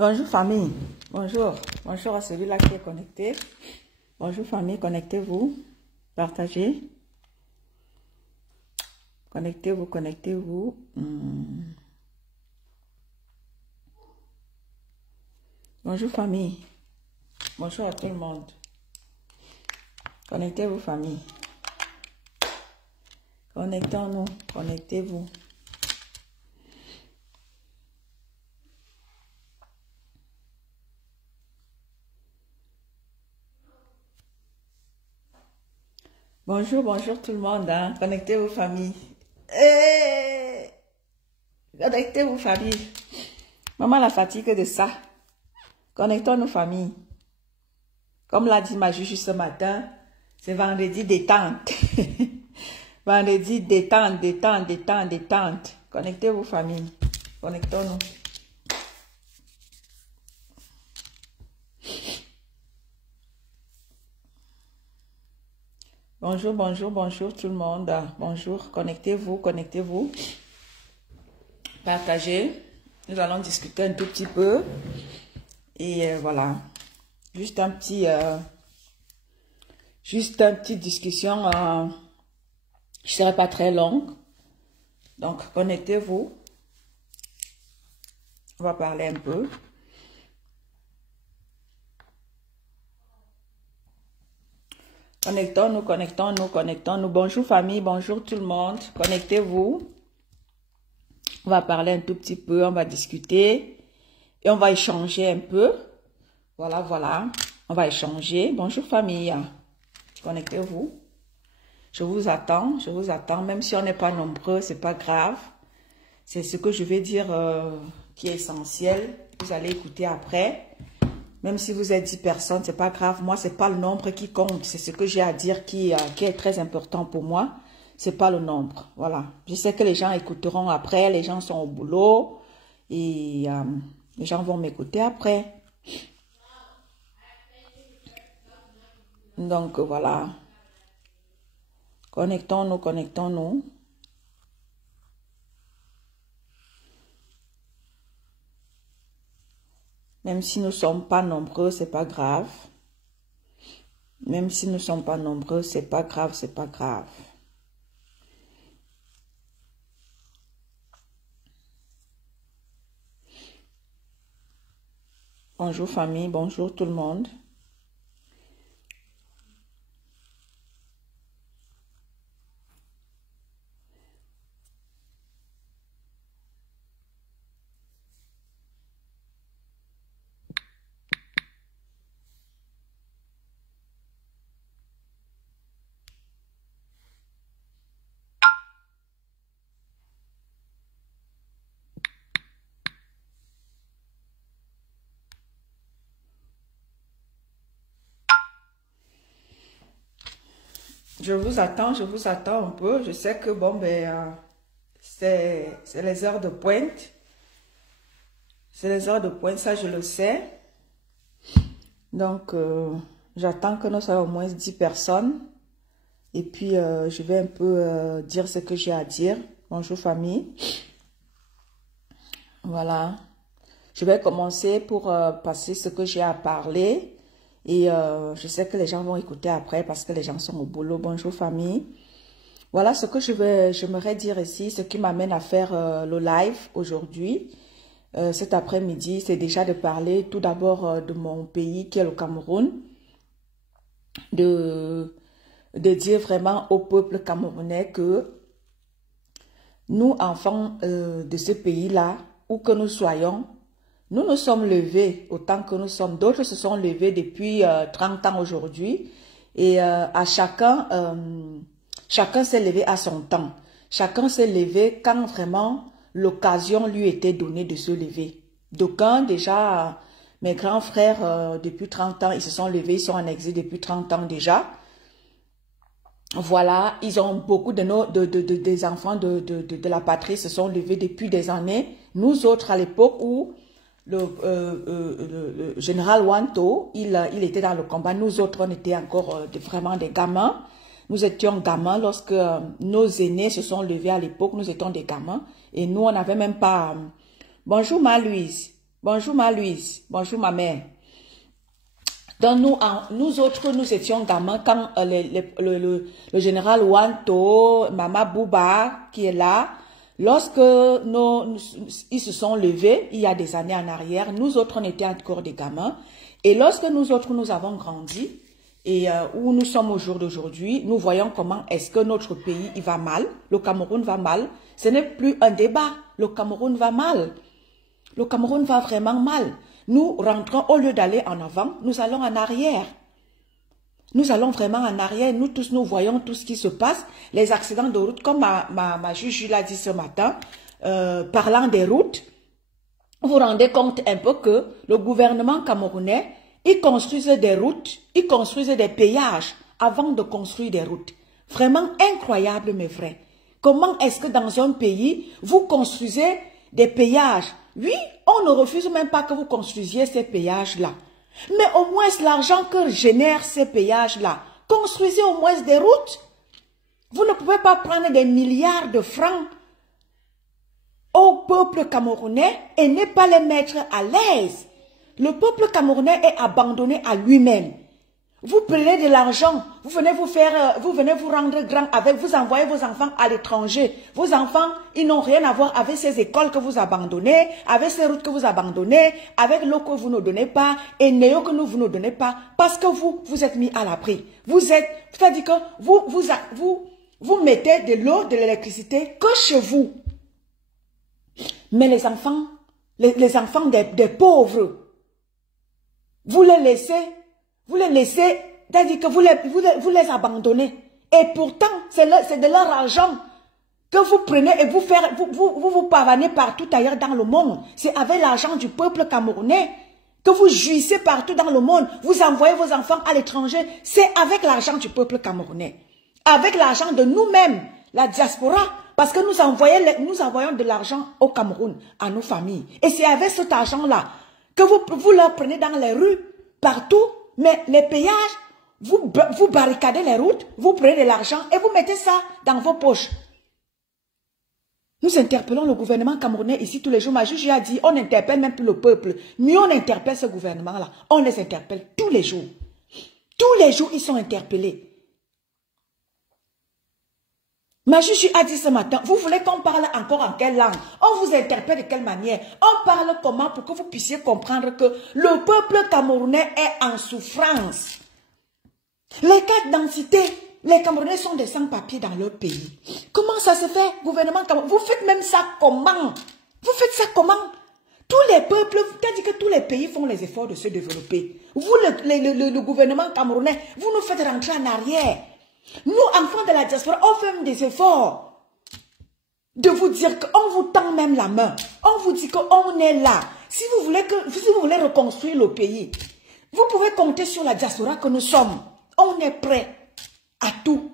Bonjour famille, bonjour, bonjour à celui-là qui est connecté. Bonjour famille, connectez-vous, partagez. Connectez-vous, connectez-vous. Bonjour famille, bonjour à tout le monde. Connectez-vous famille. Connectons-nous, connectez-vous. Bonjour, bonjour tout le monde. Hein. Connectez-vous famille. Connectez-vous famille. Maman la fatigue de ça. Connectons-nous famille. Comme l'a dit ma juge ce matin, c'est vendredi détente. Vendredi détente, détente, détente, détente. Connectez-vous famille. Connectons-nous. Bonjour, bonjour, bonjour tout le monde. Bonjour, connectez-vous, connectez-vous. Partagez. Nous allons discuter un tout petit peu. Et voilà. Juste une petite discussion. Je ne serai pas très longue. Donc, connectez-vous. On va parler un peu. Connectons-nous, connectons-nous, connectons-nous. Bonjour famille, bonjour tout le monde. Connectez-vous. On va parler un tout petit peu, on va discuter. Et on va échanger un peu. Voilà, voilà. On va échanger. Bonjour famille. Connectez-vous. Je vous attends, je vous attends. Même si on n'est pas nombreux, c'est pas grave. C'est ce que je vais dire qui est essentiel. Vous allez écouter après. Même si vous êtes 10 personnes, c'est pas grave. Moi, c'est pas le nombre qui compte. C'est ce que j'ai à dire qui est très important pour moi. C'est pas le nombre. Voilà. Je sais que les gens écouteront après. Les gens sont au boulot. Et les gens vont m'écouter après. Donc, voilà. Connectons-nous, connectons-nous. Même si nous ne sommes pas nombreux, c'est pas grave. Même si nous ne sommes pas nombreux, c'est pas grave, c'est pas grave. Bonjour famille, bonjour tout le monde. Je vous attends un peu. Je sais que bon, c'est les heures de pointe. C'est les heures de pointe, ça je le sais. Donc, j'attends que nous soyons au moins 10 personnes. Et puis, je vais un peu dire ce que j'ai à dire. Bonjour famille. Voilà. Je vais commencer pour passer ce que j'ai à parler. Et je sais que les gens vont écouter après parce que les gens sont au boulot. Bonjour famille. Voilà ce que j'aimerais dire ici, ce qui m'amène à faire le live aujourd'hui. Cet après-midi, c'est déjà de parler tout d'abord de mon pays qui est le Cameroun. De dire vraiment au peuple camerounais que nous, enfants de ce pays-là, où que nous soyons, nous nous sommes levés autant que nous sommes. D'autres se sont levés depuis 30 ans aujourd'hui. Et à chacun s'est levé à son temps. Chacun s'est levé quand vraiment l'occasion lui était donnée de se lever. D'aucuns, déjà, mes grands frères, depuis 30 ans, ils se sont levés, ils sont en exil depuis 30 ans déjà. Voilà, ils ont beaucoup des enfants de la patrie se sont levés depuis des années. Nous autres, à l'époque où le général Wanto, il était dans le combat. Nous autres, on était encore vraiment des gamins. Nous étions gamins lorsque nos aînés se sont levés à l'époque. Nous étions des gamins. Et nous, on n'avait même pas... Bonjour, Ma-Louise. Bonjour ma Louise. Bonjour ma mère. Donc nous autres, nous étions gamins quand le général Wanto, Mama Bouba qui est là, lorsque ils se sont levés il y a des années en arrière, nous autres on était encore des gamins. Et lorsque nous autres nous avons grandi et où nous sommes au jour d'aujourd'hui, nous voyons comment est-ce que notre pays il va mal, le Cameroun va mal. Ce n'est plus un débat, le Cameroun va mal. Le Cameroun va vraiment mal. Nous rentrons, au lieu d'aller en avant, nous allons en arrière. Nous allons vraiment en arrière. Nous tous, nous voyons tout ce qui se passe. Les accidents de route, comme ma juge l'a dit ce matin, parlant des routes, vous vous rendez compte un peu que le gouvernement camerounais, il construisait des routes, il construisait des péages avant de construire des routes. Vraiment incroyable, mes frères. Comment est-ce que dans un pays, vous construisez des péages? Oui, on ne refuse même pas que vous construisiez ces péages-là. Mais au moins l'argent que génèrent ces péages-là, construisez au moins des routes. Vous ne pouvez pas prendre des milliards de francs au peuple camerounais et ne pas les mettre à l'aise. Le peuple camerounais est abandonné à lui-même. Vous prenez de l'argent, vous venez vous rendre grand avec, vous envoyez vos enfants à l'étranger. Vos enfants, ils n'ont rien à voir avec ces écoles que vous abandonnez, avec ces routes que vous abandonnez, avec l'eau que vous ne donnez pas, et l'énergie que vous ne donnez pas, parce que vous êtes mis à l'abri. C'est-à-dire que vous mettez de l'eau, de l'électricité que chez vous. Mais les enfants des pauvres, vous les laissez, c'est-à-dire que vous les abandonnez. Et pourtant, c'est de leur argent que vous prenez et vous pavanez partout ailleurs dans le monde. C'est avec l'argent du peuple camerounais que vous jouissez partout dans le monde. Vous envoyez vos enfants à l'étranger. C'est avec l'argent du peuple camerounais. Avec l'argent de nous-mêmes, la diaspora. Parce que nous envoyons de l'argent au Cameroun, à nos familles. Et c'est avec cet argent-là que vous leur prenez dans les rues, partout. Mais les péages, vous barricadez les routes, vous prenez de l'argent et vous mettez ça dans vos poches. Nous interpellons le gouvernement camerounais ici tous les jours. Ma juge a dit, on n'interpelle même plus le peuple. Mieux on interpelle ce gouvernement-là. On les interpelle tous les jours. Tous les jours, ils sont interpellés. Ma juge a dit ce matin, vous voulez qu'on parle encore en quelle langue? On vous interpelle de quelle manière? On parle comment pour que vous puissiez comprendre que le peuple camerounais est en souffrance. Les cas d'identité, les Camerounais sont des sans-papiers dans leur pays. Comment ça se fait, gouvernement camerounais? Vous faites même ça comment? Vous faites ça comment? Tous les peuples, c'est-à-dire que tous les pays font les efforts de se développer. Vous, le gouvernement camerounais, vous nous faites rentrer en arrière. Nous, enfants de la diaspora, on fait des efforts de vous dire qu'on vous tend même la main. On vous dit qu'on est là. Si vous voulez reconstruire le pays, vous pouvez compter sur la diaspora que nous sommes. On est prêt à tout.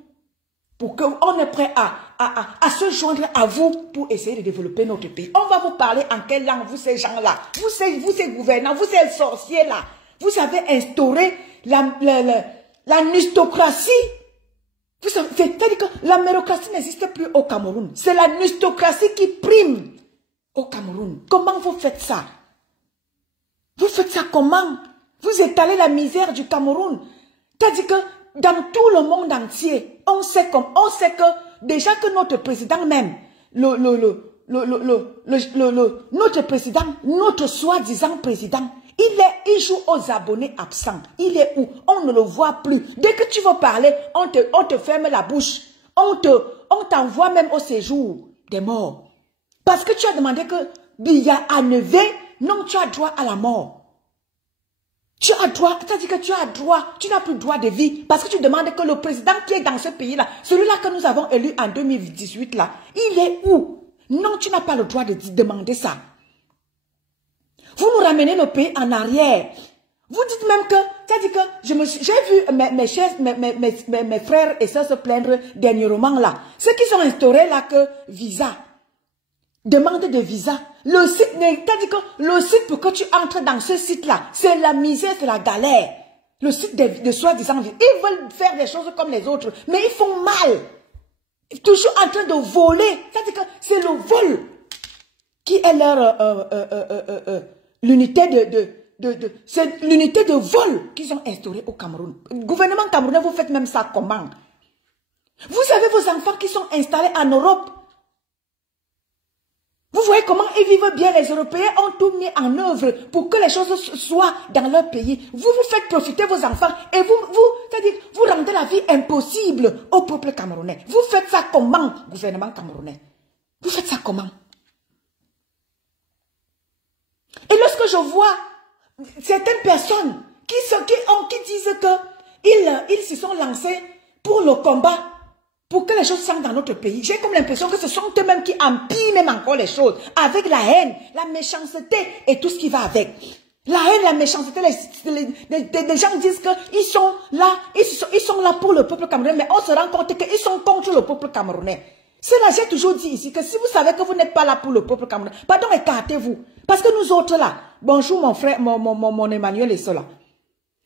On est prêt à se joindre à vous pour essayer de développer notre pays. On va vous parler en quelle langue, vous ces gens-là. Vous ces gouvernants, vous ces sorciers-là. Vous avez instauré la nustocratie. C'est-à-dire que la mérocratie n'existe plus au Cameroun. C'est la nustocratie qui prime au Cameroun. Comment vous faites ça? Vous faites ça comment? Vous étalez la misère du Cameroun. C'est-à-dire que dans tout le monde entier, on sait que déjà que notre président même, notre président, notre soi-disant président, il joue aux abonnés absents. Il est où? On ne le voit plus. Dès que tu veux parler, on te ferme la bouche. On t'envoie même au séjour des morts. Parce que tu as demandé que Biya a nevé, non, tu as droit à la mort. Tu as droit, c'est-à-dire que tu as droit, tu n'as plus droit de vie. Parce que tu demandes que le président qui est dans ce pays-là, celui-là que nous avons élu en 2018, là, il est où? Non, tu n'as pas le droit de demander ça. Vous nous ramenez le pays en arrière. Vous dites même que, c'est-à-dire que j'ai vu mes frères et sœurs se plaindre dernièrement là. Ceux qui sont instaurés là que visa, demande de visa. Le site, c'est-à-dire que le site pour que tu entres dans ce site-là, c'est la misère, c'est la galère. Le site de soi-disant, ils veulent faire des choses comme les autres, mais ils font mal. Toujours en train de voler. C'est-à-dire que c'est le vol qui est c'est l'unité de vol qu'ils ont instaurée au Cameroun. Le gouvernement camerounais, vous faites même ça comment? Vous avez vos enfants qui sont installés en Europe. Vous voyez comment ils vivent bien. Les Européens ont tout mis en œuvre pour que les choses soient dans leur pays. Vous faites profiter vos enfants et c'est-à-dire, vous rendez la vie impossible au peuple camerounais. Vous faites ça comment, gouvernement camerounais? Vous faites ça comment? Et lorsque je vois certaines personnes qui disent qu'ils se sont lancés pour le combat, pour que les choses changent dans notre pays, j'ai comme l'impression que ce sont eux-mêmes qui empirent même encore les choses, avec la haine, la méchanceté et tout ce qui va avec. La haine, la méchanceté, les gens disent qu'ils sont là, ils sont là pour le peuple camerounais, mais on se rend compte qu'ils sont contre le peuple camerounais. C'est là, j'ai toujours dit ici, que si vous savez que vous n'êtes pas là pour le peuple camerounais, pardon, écartez-vous. Parce que nous autres là, bonjour mon frère, mon Emmanuel et cela.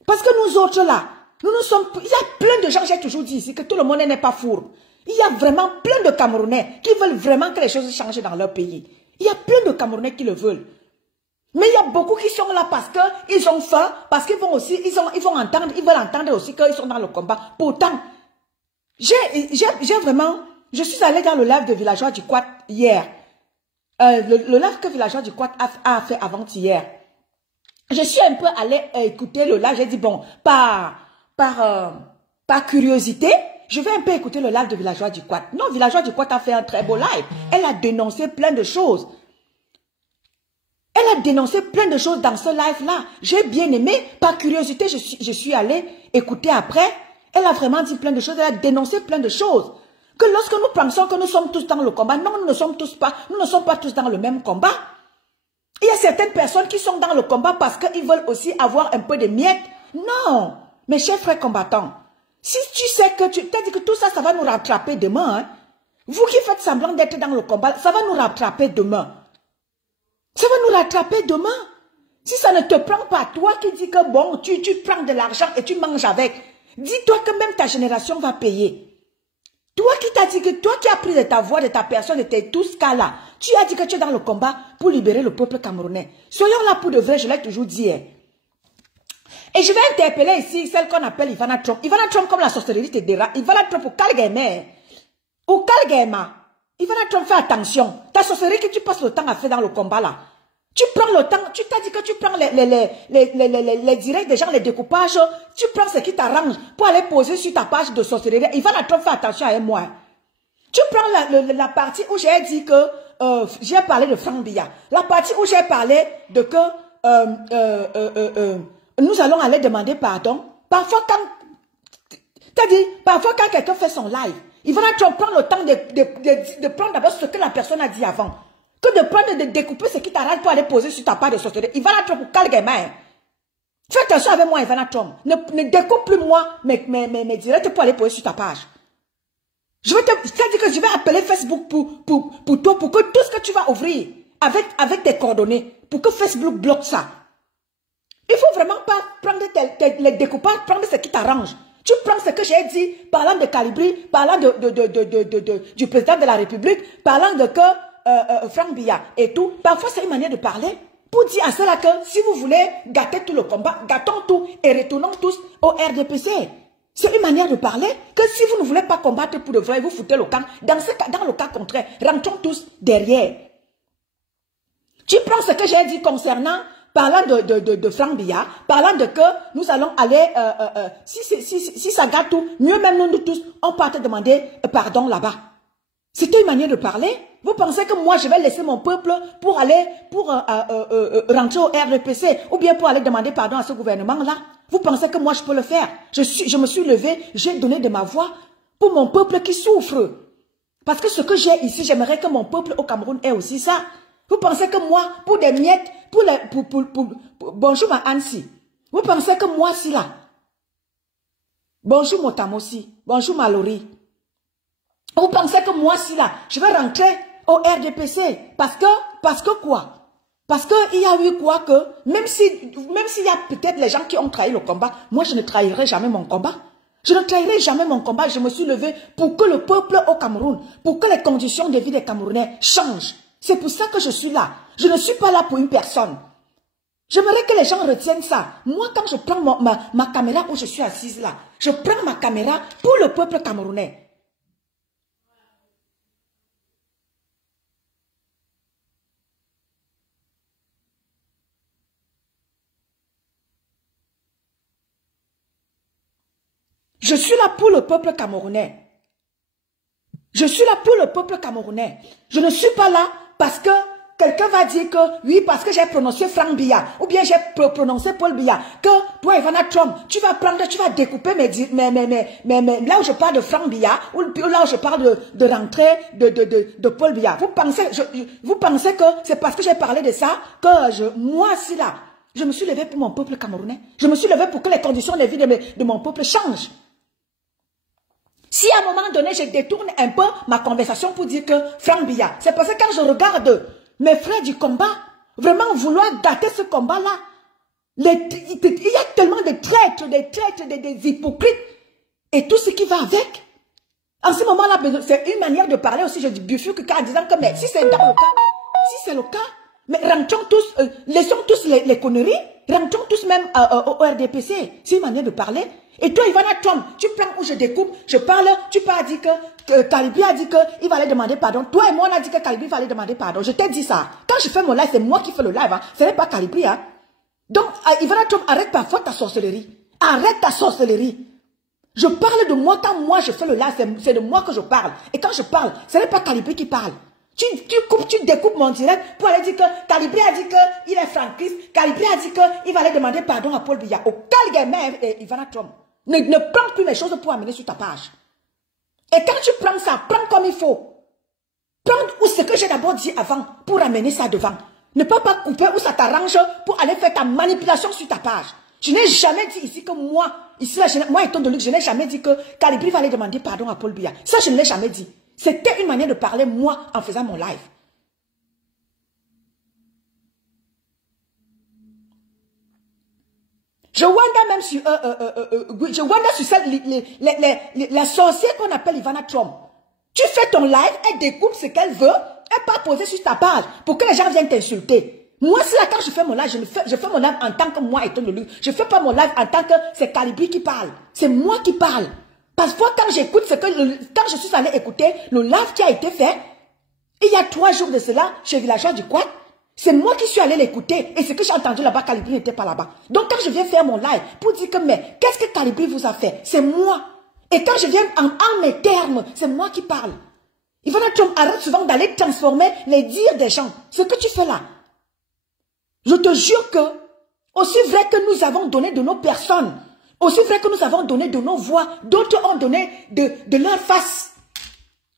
Parce que nous autres là, il y a plein de gens, j'ai toujours dit ici, que tout le monde n'est pas fourbe. Il y a vraiment plein de Camerounais qui veulent vraiment que les choses changent dans leur pays. Il y a plein de Camerounais qui le veulent. Mais il y a beaucoup qui sont là parce qu'ils ont faim, parce qu'ils vont aussi, ils veulent entendre aussi qu'ils sont dans le combat. Pourtant, j'ai vraiment, je suis allée dans le live de Villageois du Quad hier. Le live que Villageois du Quad a fait avant-hier. Je suis un peu allée écouter le live, j'ai dit bon, par curiosité, je vais un peu écouter le live de Villageois du Quad. Non, Villageois du Quad a fait un très beau live. Elle a dénoncé plein de choses. Elle a dénoncé plein de choses dans ce live-là. J'ai bien aimé. Par curiosité, je suis allée écouter après. Elle a vraiment dit plein de choses. Elle a dénoncé plein de choses. Que lorsque nous pensons que nous sommes tous dans le combat, non, nous ne sommes pas tous dans le même combat. Il y a certaines personnes qui sont dans le combat parce qu'ils veulent aussi avoir un peu de miettes. Non, mes chers frères combattants, si tu sais que tu t'as dit que tout ça, ça va nous rattraper demain, hein? Vous qui faites semblant d'être dans le combat, ça va nous rattraper demain. Ça va nous rattraper demain. Si ça ne te prend pas, toi qui dis que bon, tu prends de l'argent et tu manges avec, dis-toi que même ta génération va payer. Toi qui t'as dit que, toi qui as pris de ta voix, de ta personne, de tes tous cas là, tu as dit que tu es dans le combat pour libérer le peuple camerounais. Soyons là pour de vrai, je l'ai toujours dit. Hein. Et je vais interpeller ici celle qu'on appelle Ivana Trump. Ivana Trump comme la sorcellerie te dira. Ivana Trump au Calgame. Au Calgame. Ivana Trump, fais attention. Ta sorcellerie que tu passes le temps à faire dans le combat là. Tu prends le temps, tu t'as dit que tu prends les directs des gens, les découpages, tu prends ce qui t'arrange pour aller poser sur ta page de sorcellerie. Ivana Trump, fais attention à moi. Tu prends la partie où j'ai dit que, j'ai parlé de Franck Biya. La partie où j'ai parlé de que, nous allons aller demander pardon. Parfois quand quelqu'un fait son live, Ivana Trump prend le temps de prendre d'abord ce que la personne a dit avant. Que de prendre, de découper ce qui t'arrange pour aller poser sur ta page de sorcellerie. Ivana Trump, ou Calgame. Fais attention avec moi, Ivana Trump. Ne découpe plus moi mes directs pour aller poser sur ta page. Je vais te dire que je vais appeler Facebook pour toi, pour que tout ce que tu vas ouvrir avec tes coordonnées, pour que Facebook bloque ça. Il faut vraiment pas prendre les découpages, prendre ce qui t'arrange. Tu prends ce que j'ai dit, parlant de Calibri, parlant du président de la République, parlant de que Franck Biya et tout. Parfois, c'est une manière de parler pour dire à cela que si vous voulez gâter tout le combat, gâtons tout et retournons tous au RDPC. C'est une manière de parler que si vous ne voulez pas combattre pour de vrai, vous foutez le camp. Dans le cas contraire, rentrons tous derrière. Tu prends ce que j'ai dit concernant, parlant de Franck Biya, parlant de que nous allons aller, si ça gâte tout, mieux même nous tous, on part te demander pardon là-bas. C'était une manière de parler. Vous pensez que moi, je vais laisser mon peuple pour aller, rentrer au RDPC ou bien pour aller demander pardon à ce gouvernement-là? Vous pensez que moi, je peux le faire? Je me suis levée, j'ai donné de ma voix pour mon peuple qui souffre. Parce que ce que j'ai ici, j'aimerais que mon peuple au Cameroun ait aussi ça. Vous pensez que moi, pour des miettes, bonjour ma Ansi. Vous pensez que moi, si là? Bonjour Motamosi. Bonjour Mallory. Vous pensez que moi, si là, je vais rentrer au RDPC parce que quoi? Parce qu'il y a eu quoi que, même s'il y a peut-être les gens qui ont trahi le combat, moi je ne trahirai jamais mon combat. Je ne trahirai jamais mon combat. Je me suis levée pour que le peuple au Cameroun, pour que les conditions de vie des Camerounais changent. C'est pour ça que je suis là. Je ne suis pas là pour une personne. J'aimerais que les gens retiennent ça. Moi, quand je prends ma caméra où je suis assise là, je prends ma caméra pour le peuple camerounais. Je suis là pour le peuple camerounais. Je suis là pour le peuple camerounais. Je ne suis pas là parce que quelqu'un va dire que, oui, parce que j'ai prononcé Frank Biya, ou bien j'ai prononcé Paul Biya, que toi, Ivana Trump, tu vas découper là où je parle de Frank Biya, ou là où je parle de rentrée de Paul Biya. Vous pensez que c'est parce que j'ai parlé de ça que moi, si là, je me suis levé pour mon peuple camerounais. Je me suis levé pour que les conditions de vie de mon peuple changent. Si à un moment donné, je détourne un peu ma conversation pour dire que Frank Biya, c'est parce que quand je regarde mes frères du combat, vraiment vouloir gâter ce combat-là, il y a tellement de traîtres, des hypocrites, et tout ce qui va avec. En ce moment-là, c'est une manière de parler aussi, je dis bifurque en disant que, mais si c'est le cas, mais rentrons tous, laissons tous les conneries, rentrons tous même au RDPC, c'est une manière de parler. Et toi, Ivana Trump, tu prends où je découpe, je parle, tu peux dire que Kalibri a dit qu'il va aller demander pardon. Toi et moi, on a dit que Kalibri va aller demander pardon. Je t'ai dit ça. Quand je fais mon live, c'est moi qui fais le live. Hein. Ce n'est pas Kalibri. Hein. Donc, Ivana Trump, arrête parfois ta sorcellerie. Arrête ta sorcellerie. Je parle de moi quand moi je fais le live, c'est de moi que je parle. Et quand je parle, ce n'est pas Kalibri qui parle. Tu découpes mon direct pour aller dire que Kalibri a dit qu'il est franquiste. Kalibri a dit qu'il va aller demander pardon à Paul Biya. Au calme, Ivana Trump. Ne prends plus mes choses pour amener sur ta page. Et quand tu prends ça, prends comme il faut. Prends ce que j'ai d'abord dit avant pour amener ça devant. Ne peux pas couper où ça t'arrange pour aller faire ta manipulation sur ta page. Je n'ai jamais dit ici que moi, moi étant de Luc, je n'ai jamais dit que Kalibri va aller demander pardon à Paul Biya. Ça, je ne l'ai jamais dit. C'était une manière de parler moi en faisant mon live. Je wonder même sur, la sorcière qu'on appelle Ivana Trump. Tu fais ton live, elle découpe ce qu'elle veut, elle part poser sur ta page pour que les gens viennent t'insulter. Moi, c'est là quand je fais mon live, je fais mon live en tant que moi étant de lui. Je ne fais pas mon live en tant que c'est Kalibri qui parle. C'est moi qui parle. Parfois, quand j'écoute quand je suis allée écouter le live qui a été fait, il y a 3 jours de cela, chez Villageois du Quad, c'est moi qui suis allé l'écouter. Et ce que j'ai entendu là-bas, Kalibri n'était pas là-bas. Donc quand je viens faire mon live pour dire que, mais qu'est-ce que Kalibri vous a fait? C'est moi. Et quand je viens en mes termes, c'est moi qui parle. Ivana Trump arrête souvent d'aller transformer les dires des gens. Ce que tu fais là. Je te jure que, aussi vrai que nous avons donné de nos personnes, aussi vrai que nous avons donné de nos voix, d'autres ont donné de leur face.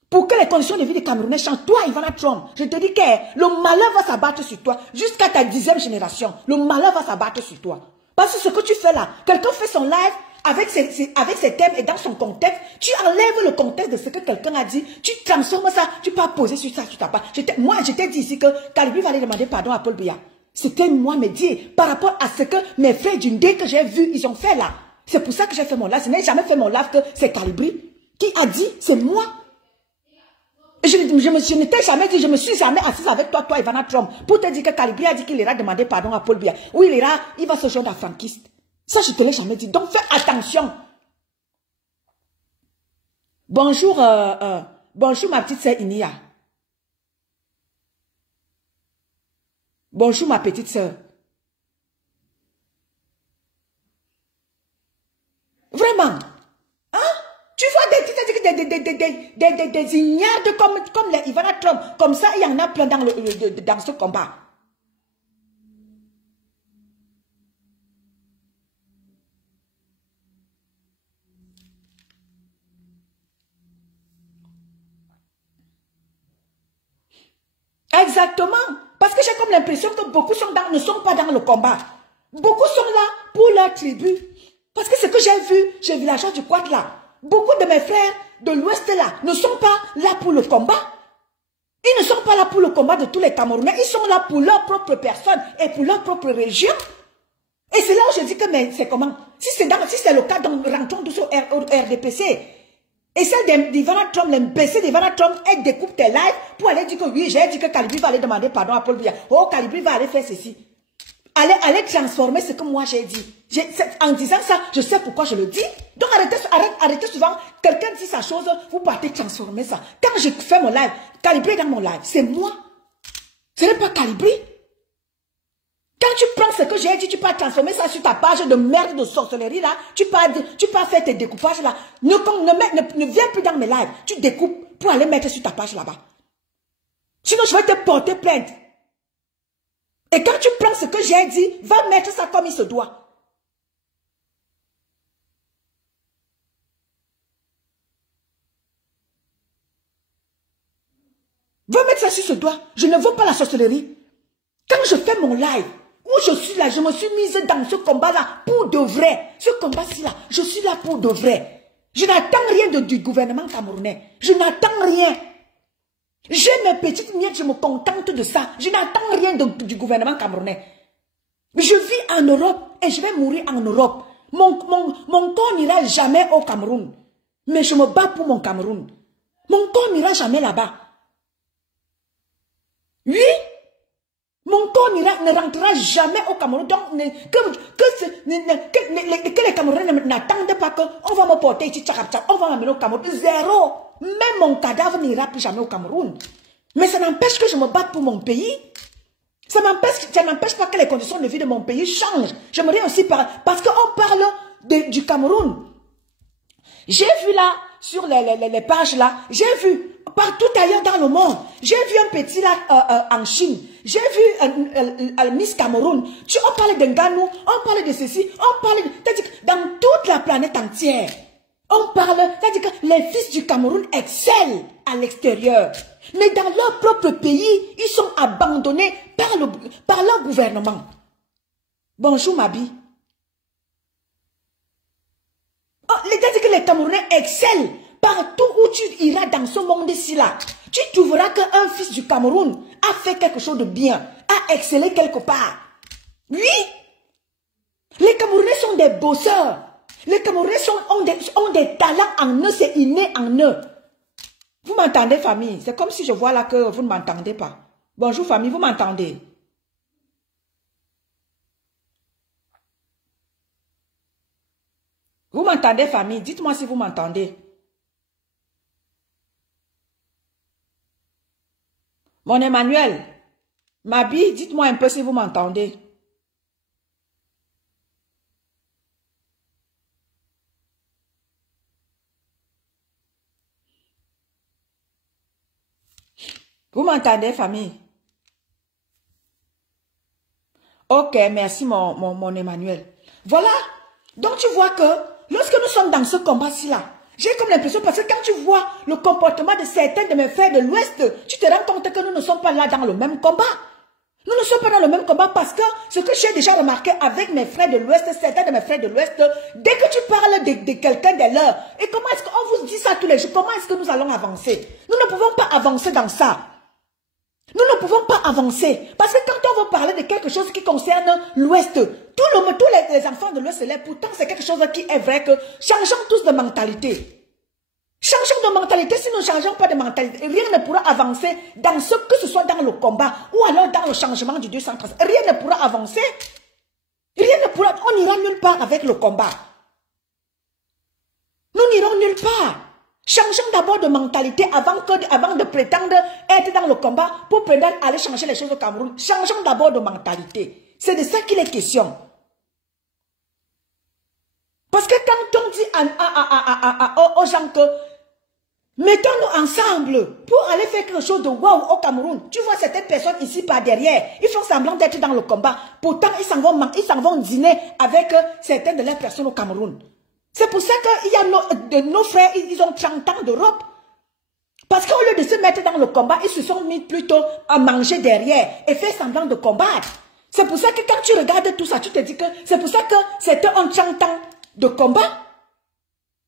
Pour que les conditions de vie des Camerounais changent. Toi, Ivana Trump, je te dis que le malheur va s'abattre sur toi. Jusqu'à ta 10e génération, le malheur va s'abattre sur toi. Parce que ce que tu fais là, quelqu'un fait son live avec ses thèmes et dans son contexte, tu enlèves le contexte de ce que quelqu'un a dit, tu transformes ça, tu peux poser sur ça, tu t'as pas. Moi, je t'ai dit ici que Kalibri va aller demander pardon à Paul Biya. C'était moi me dire par rapport à ce que mes frères d'une dé que j'ai vu, ils ont fait là. C'est pour ça que j'ai fait mon live. Je n'ai jamais fait mon live que c'est Kalibri qui a dit, c'est moi. Je ne t'ai jamais dit, je me suis jamais assise avec toi, Ivana Trump, pour te dire que Kalibri a dit qu'il ira demander pardon à Paul Biya. Ou il va se joindre à franquiste. Ça, je ne te l'ai jamais dit. Donc, fais attention. Bonjour, bonjour ma petite sœur Inia. Bonjour ma petite sœur. Vraiment. Hein? Tu vois des ignares comme les Ivana Trump. Comme ça, il y en a plein dans ce combat. Exactement. Parce que j'ai comme l'impression que beaucoup ne sont pas dans le combat. Beaucoup sont là pour leur tribu. Parce que ce que j'ai vu chez Villageois du Quad là, beaucoup de mes frères de l'Ouest là ne sont pas là pour le combat. Ils ne sont pas là pour le combat de tous les Camerounais. Ils sont là pour leur propre personne et pour leur propre région. Et c'est là où je dis que mais c'est comment? Si c'est le cas, donc rentrons tous au RDPC. Et celle d'Ivana Trump, l'imbécile d'Ivana Trump, elle découpe tes lives pour aller dire que oui, j'ai dit que Kalibri va aller demander pardon à Paul Biya. Oh, Kalibri va aller faire ceci. Allez transformer ce que moi j'ai dit. En disant ça, je sais pourquoi je le dis. Donc arrêtez souvent. Quelqu'un dit sa chose, vous partez transformer ça. Quand je fais mon live, calibrer dans mon live, c'est moi. Ce n'est pas calibré. Quand tu prends ce que j'ai dit, tu peux transformer ça sur ta page de merde de sorcellerie là. Tu peux faire tes découpages là. Ne viens plus dans mes lives. Tu découpes pour aller mettre sur ta page là-bas. Sinon, je vais te porter plainte. Et quand tu prends ce que j'ai dit, va mettre ça comme il se doit. Va mettre ça sur ce doigt. Je ne veux pas la sorcellerie. Quand je fais mon live, où je suis là, je me suis mise dans ce combat-là pour de vrai. Ce combat-ci là, je suis là pour de vrai. Je n'attends rien du gouvernement camerounais. Je n'attends rien. J'ai mes petites miettes, je me contente de ça. Je n'attends rien du gouvernement camerounais. Je vis en Europe et je vais mourir en Europe. Mon corps n'ira jamais au Cameroun. Mais je me bats pour mon Cameroun. Mon corps n'ira jamais là-bas. Oui, mon corps ne rentrera jamais au Cameroun. Donc, que les Camerounais n'attendent pas qu'on va me porter ici, on va m'amener au Cameroun. Zéro. Même mon cadavre n'ira plus jamais au Cameroun. Mais ça n'empêche que je me batte pour mon pays. Ça n'empêche pas que les conditions de vie de mon pays changent. J'aimerais aussi parce qu'on parle du Cameroun. J'ai vu là, sur les pages là, j'ai vu partout ailleurs dans le monde. J'ai vu un petit là en Chine. J'ai vu Miss Cameroun. On parle de Nganou, on parle de ceci, on parle dans toute la planète entière. On parle, c'est-à-dire que les fils du Cameroun excellent à l'extérieur. Mais dans leur propre pays, ils sont abandonnés par leur gouvernement. Bonjour Mabi. Oh, c'est-à-dire que les Camerounais excellent partout où tu iras dans ce monde-ci là. Tu trouveras qu'un fils du Cameroun a fait quelque chose de bien, a excellé quelque part. Oui, les Camerounais sont des bosseurs. Les Camerounais ont des talents en eux, c'est inné en eux. Vous m'entendez, famille? C'est comme si je vois là que vous ne m'entendez pas. Bonjour, famille, vous m'entendez? Vous m'entendez, famille? Dites-moi si vous m'entendez. Mon Emmanuel, Mabi, dites-moi un peu si vous m'entendez. Vous m'entendez, famille? Ok, merci mon Emmanuel. Voilà. Donc tu vois que lorsque nous sommes dans ce combat-ci là, j'ai comme l'impression, parce que quand tu vois le comportement de certains de mes frères de l'Ouest, tu te rends compte que nous ne sommes pas là dans le même combat. Nous ne sommes pas dans le même combat parce que ce que j'ai déjà remarqué avec mes frères de l'Ouest, certains de mes frères de l'Ouest, dès que tu parles de quelqu'un de leur, et comment est-ce qu'on vous dit ça tous les jours, comment est-ce que nous allons avancer? Nous ne pouvons pas avancer dans ça. Nous ne pouvons pas avancer. Parce que quand on veut parler de quelque chose qui concerne l'Ouest, tous les enfants de l'Ouest se lèvent. Pourtant, c'est quelque chose qui est vrai que changeons tous de mentalité. Changeons de mentalité. Si nous ne changeons pas de mentalité, rien ne pourra avancer dans ce que ce soit dans le combat ou alors dans le changement du 213. Rien ne pourra avancer. Rien ne pourra. On n'ira nulle part avec le combat. Nous n'irons nulle part. Changeons d'abord de mentalité avant de prétendre être dans le combat pour prétendre aller changer les choses au Cameroun. Changeons d'abord de mentalité. C'est de ça qu'il est question. Parce que quand on dit aux gens que mettons-nous ensemble pour aller faire quelque chose de wow au Cameroun, tu vois certaines personnes ici par derrière, ils font semblant d'être dans le combat. Pourtant, ils s'en vont dîner avec certaines de leurs personnes au Cameroun. C'est pour ça qu'il y a nos frères, ils ont 30 ans d'Europe. Parce qu'au lieu de se mettre dans le combat, ils se sont mis plutôt à manger derrière et faire semblant de combattre. C'est pour ça que quand tu regardes tout ça, tu te dis que c'est pour ça que c'était un 30 ans de combat.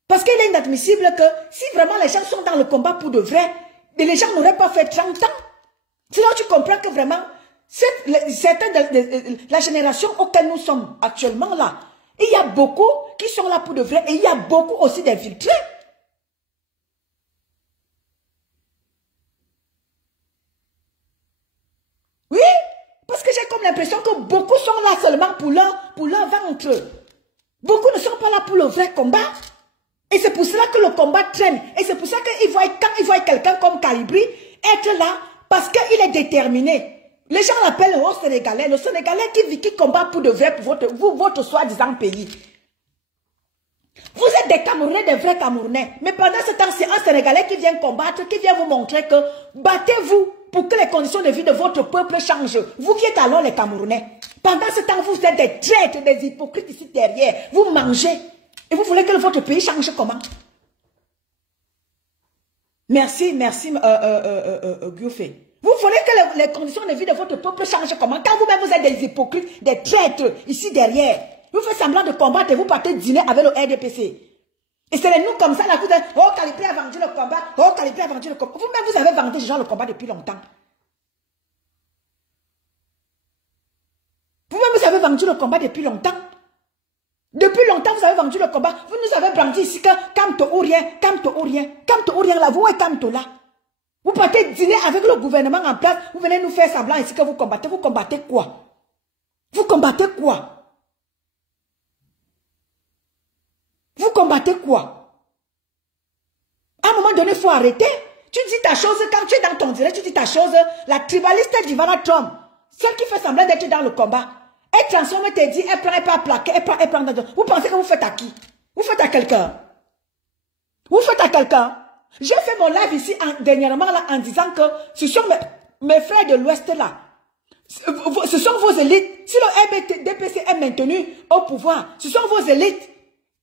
Parce qu'il est inadmissible que si vraiment les gens sont dans le combat pour de vrai, les gens n'auraient pas fait 30 ans. Sinon tu comprends que vraiment, la génération auquel nous sommes actuellement là, il y a beaucoup qui sont là pour de vrai et il y a beaucoup aussi d'infiltrés. Oui, parce que j'ai comme l'impression que beaucoup sont là pour leur ventre. Beaucoup ne sont pas là pour le vrai combat. Et c'est pour cela que le combat traîne. Et c'est pour ça qu'ils voient, quand ils voient quelqu'un comme Calibri être là, parce qu'il est déterminé. Les gens l'appellent le Sénégalais. Le Sénégalais qui combat pour de vrai pour votre soi-disant pays. Vous êtes des Camerounais, des vrais Camerounais. Mais pendant ce temps, c'est un Sénégalais qui vient combattre, qui vient vous montrer que battez-vous pour que les conditions de vie de votre peuple changent. Vous qui êtes alors les Camerounais. Pendant ce temps, vous êtes des traîtres, des hypocrites ici derrière. Vous mangez. Et vous voulez que votre pays change comment? Merci, Guffé. Vous voulez que les conditions de vie de votre peuple changent comment? Quand vous-même vous êtes des hypocrites, des traîtres ici derrière. Vous faites semblant de combattre et vous partez dîner avec le RDPC. Et c'est nous comme ça, là, vous dites, oh, Calibri a vendu le combat, oh, Calibri a vendu le combat. Vous-même, vous avez vendu déjà le combat depuis longtemps. Vous-même, vous avez vendu le combat depuis longtemps. Depuis longtemps, vous avez vendu le combat. Vous nous avez brandi ici que Kamto ou rien, Kamto ou rien, Kamto ou rien là, vous et Kamto là. Vous partez dîner avec le gouvernement en place, vous venez nous faire semblant ici que vous combattez quoi? Vous combattez quoi? Vous combattez quoi? À un moment donné, il faut arrêter. Tu dis ta chose, quand tu es dans ton direct, tu dis ta chose, la tribaliste d'Ivana Trump, celle qui fait semblant d'être dans le combat, elle transforme, elle te dit, elle prend, elle peut plaquer, elle prend. Vous pensez que vous faites à qui? Vous faites à quelqu'un? Vous faites à quelqu'un? J'ai fait mon live ici dernièrement là, en disant que ce sont mes frères de l'Ouest là. Ce sont vos élites. Si le DPC est maintenu au pouvoir, ce sont vos élites.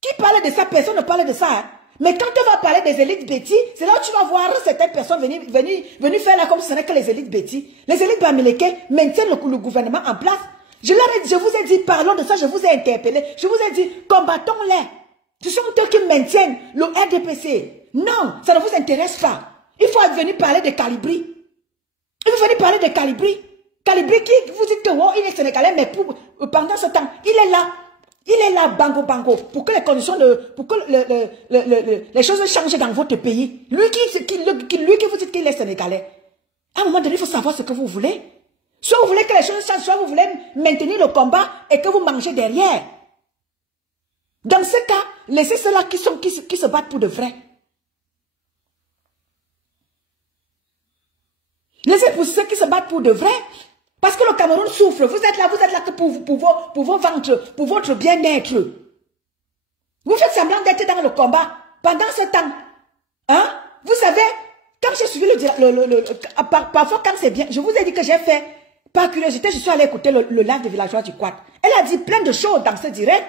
Qui parle de ça? Personne ne parle de ça. Hein? Mais quand tu vas parler des élites bêtis, c'est là où tu vas voir certaines personnes venir faire là comme ce n'est que les élites bêtis. Les élites bamileke maintiennent le gouvernement en place. Je vous ai dit, parlons de ça, je vous ai interpellé. Je vous ai dit, combattons-les. Ce sont eux qui maintiennent le RDPC. Non, ça ne vous intéresse pas. Il faut venir parler de Calibri. Il faut venir parler de Calibri. Calibri qui vous dit que oh, il est sénégalais, mais pendant ce temps, il est là. Il est là, bango, bango, pour que les conditions pour que les choses changent dans votre pays. Lui qui vous dit qu'il est sénégalais. À un moment donné, il faut savoir ce que vous voulez. Soit vous voulez que les choses changent, soit vous voulez maintenir le combat et que vous mangez derrière. Dans ce cas, laissez ceux-là qui se battent pour de vrai. Laissez pour ceux qui se battent pour de vrai. Parce que le Cameroun souffre. Vous êtes là que pour vos ventres, pour votre bien-être. Vous faites semblant d'être dans le combat. Pendant ce temps, hein, vous savez, quand j'ai suivi parfois quand c'est bien, je vous ai dit que j'ai fait, par curiosité, je suis allée écouter le live de Villageois du Quad. Elle a dit plein de choses dans ce direct.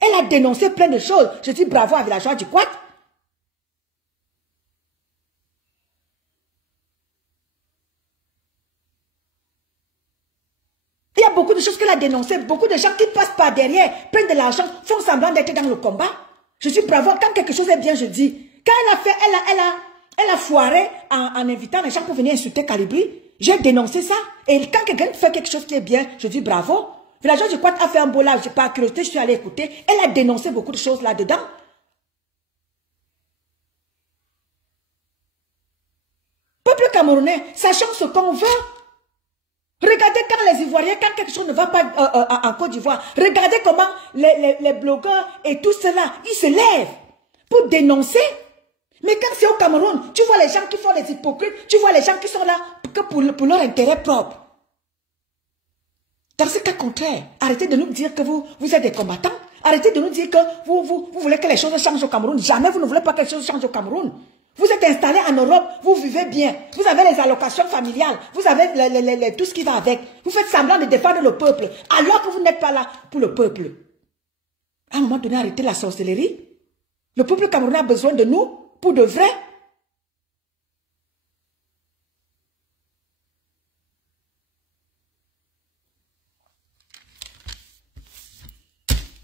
Elle a dénoncé plein de choses. Je dis bravo à Villageois du Quad. Il y a beaucoup de choses qu'elle a dénoncées, beaucoup de gens qui passent par derrière, prennent de l'argent, font semblant d'être dans le combat. Je dis bravo, quand quelque chose est bien, je dis. Quand elle a fait, elle a foiré en invitant les gens pour venir insulter Calibri, j'ai dénoncé ça. Et quand quelqu'un fait quelque chose qui est bien, je dis bravo. Villageois du Quad a fait un beau live, j'ai pas curiosité, je suis allée écouter. Elle a dénoncé beaucoup de choses là-dedans. Peuple camerounais, sachant ce qu'on veut. Regardez quand les Ivoiriens, quand quelque chose ne va pas en Côte d'Ivoire, regardez comment les blogueurs et tout cela, ils se lèvent pour dénoncer. Mais quand c'est au Cameroun, tu vois les gens qui font les hypocrites, tu vois les gens qui sont là que pour leur intérêt propre. Dans ce cas contraire, arrêtez de nous dire que vous êtes des combattants. Arrêtez de nous dire que vous voulez que les choses changent au Cameroun. Jamais vous ne voulez pas que les choses changent au Cameroun. Vous êtes installés en Europe, vous vivez bien. Vous avez les allocations familiales, vous avez tout ce qui va avec. Vous faites semblant de défendre le peuple, alors que vous n'êtes pas là pour le peuple. À un moment donné, arrêtez la sorcellerie. Le peuple camerounais a besoin de nous, pour de vrai.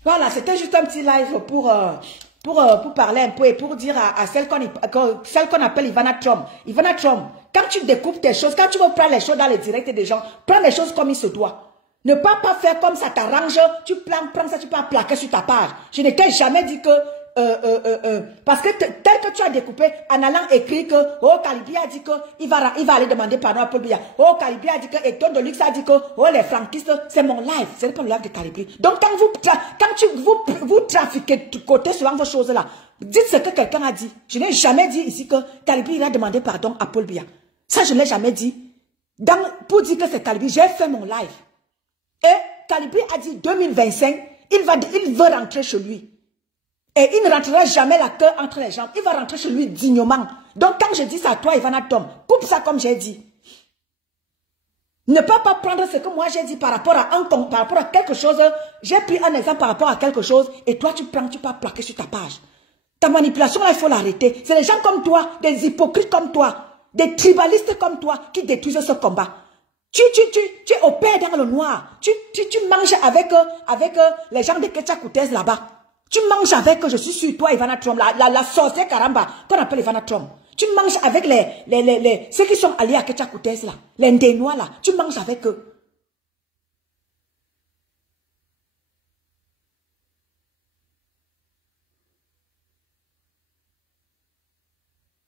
Voilà, c'était juste un petit live pour parler un peu et pour dire à celle qu'on appelle Ivana Trump. Ivana Trump, quand tu découpes tes choses, quand tu veux prendre les choses dans les directs des gens, prends les choses comme il se doit. Ne pas faire comme ça t'arrange, tu prends ça, tu peux plaquer sur ta page. Je ne t'ai jamais dit que parce que tel que tu as découpé, en allant écrire que, oh, Calibri a dit que il va aller demander pardon à Paul Biya. Oh, Calibri a dit que, et Don de Luxe a dit que, oh, les franquistes, c'est mon live, ce n'est pas le live de Calibri. Donc, quand vous trafiquez côté sur vos choses-là, dites ce que quelqu'un a dit. Je n'ai jamais dit ici que Calibri ira demander pardon à Paul Biya. Ça, je ne l'ai jamais dit. Pour dire que c'est Calibri, j'ai fait mon live. Et Calibri a dit 2025, il veut rentrer chez lui. Et il ne rentrera jamais la queue entre les jambes. Il va rentrer chez lui dignement. Donc quand je dis ça à toi, Ivana Tom, coupe ça comme j'ai dit. Ne pas prendre ce que moi j'ai dit par rapport à quelque chose. J'ai pris un exemple par rapport à quelque chose et toi tu prends, tu peux plaquer sur ta page. Ta manipulation là, il faut l'arrêter. C'est les gens comme toi, des hypocrites comme toi, des tribalistes comme toi qui détruisent ce combat. Tu opères dans le noir. Tu manges avec les gens de Ketchakoutez là-bas. Tu manges avec, je suis sur toi, Ivana Trump, la sorcière Karamba, qu'on appelle Ivana Trump. Tu manges avec ceux qui sont alliés à Ketchakoutez là, les Ndénois là. Tu manges avec eux.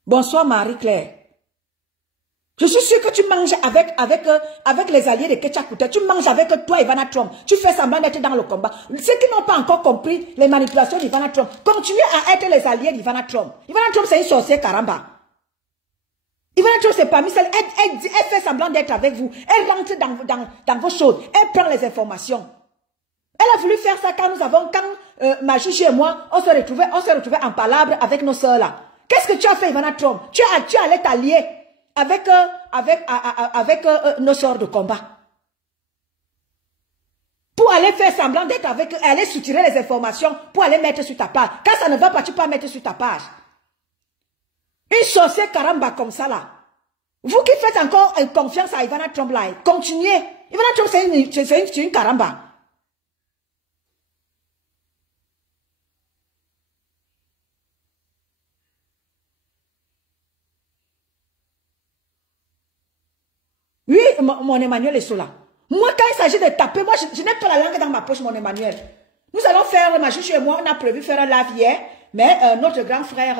Bonsoir Marie-Claire. Je suis sûr que tu manges avec les alliés de Ketchakoutez. Tu manges avec toi, Ivana Trump. Tu fais semblant d'être dans le combat. Ceux qui n'ont pas encore compris les manipulations d'Ivana Trump, continuez à être les alliés d'Ivana Trump. Ivana Trump, c'est une sorcière Karamba. Ivana Trump, c'est parmi celles. Elle fait semblant d'être avec vous. Elle rentre dans vos choses. Elle prend les informations. Elle a voulu faire ça quand ma juge et moi, on s'est retrouvés en palabre avec nos sœurs là. Qu'est-ce que tu as fait, Ivana Trump? Tu allais t'allier avec nos sœurs de combat. Pour aller faire semblant d'être avec eux, aller soutirer les informations pour aller mettre sur ta page. Quand ça ne va pas, tu peux mettre sur ta page. Une sorcière Karamba comme ça là. Vous qui faites encore confiance à Ivana Trump là, continuez. Ivana Trump c'est une Karamba. Oui, mon Emmanuel est là. Moi, quand il s'agit de taper, moi, je n'ai pas la langue dans ma poche, mon Emmanuel. Nous allons faire, ma juge et moi, on a prévu faire un live hier, mais notre grand frère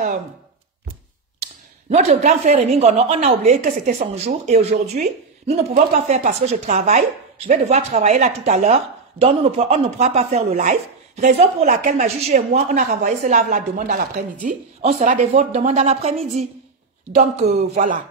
Remingono, on a oublié que c'était son jour, et aujourd'hui, nous ne pouvons pas faire parce que je travaille. Je vais devoir travailler là tout à l'heure, donc on ne pourra pas faire le live. Raison pour laquelle ma juge et moi, on a renvoyé ce live là demain dans l'après-midi. On sera des votes demain dans l'après-midi. Donc, voilà.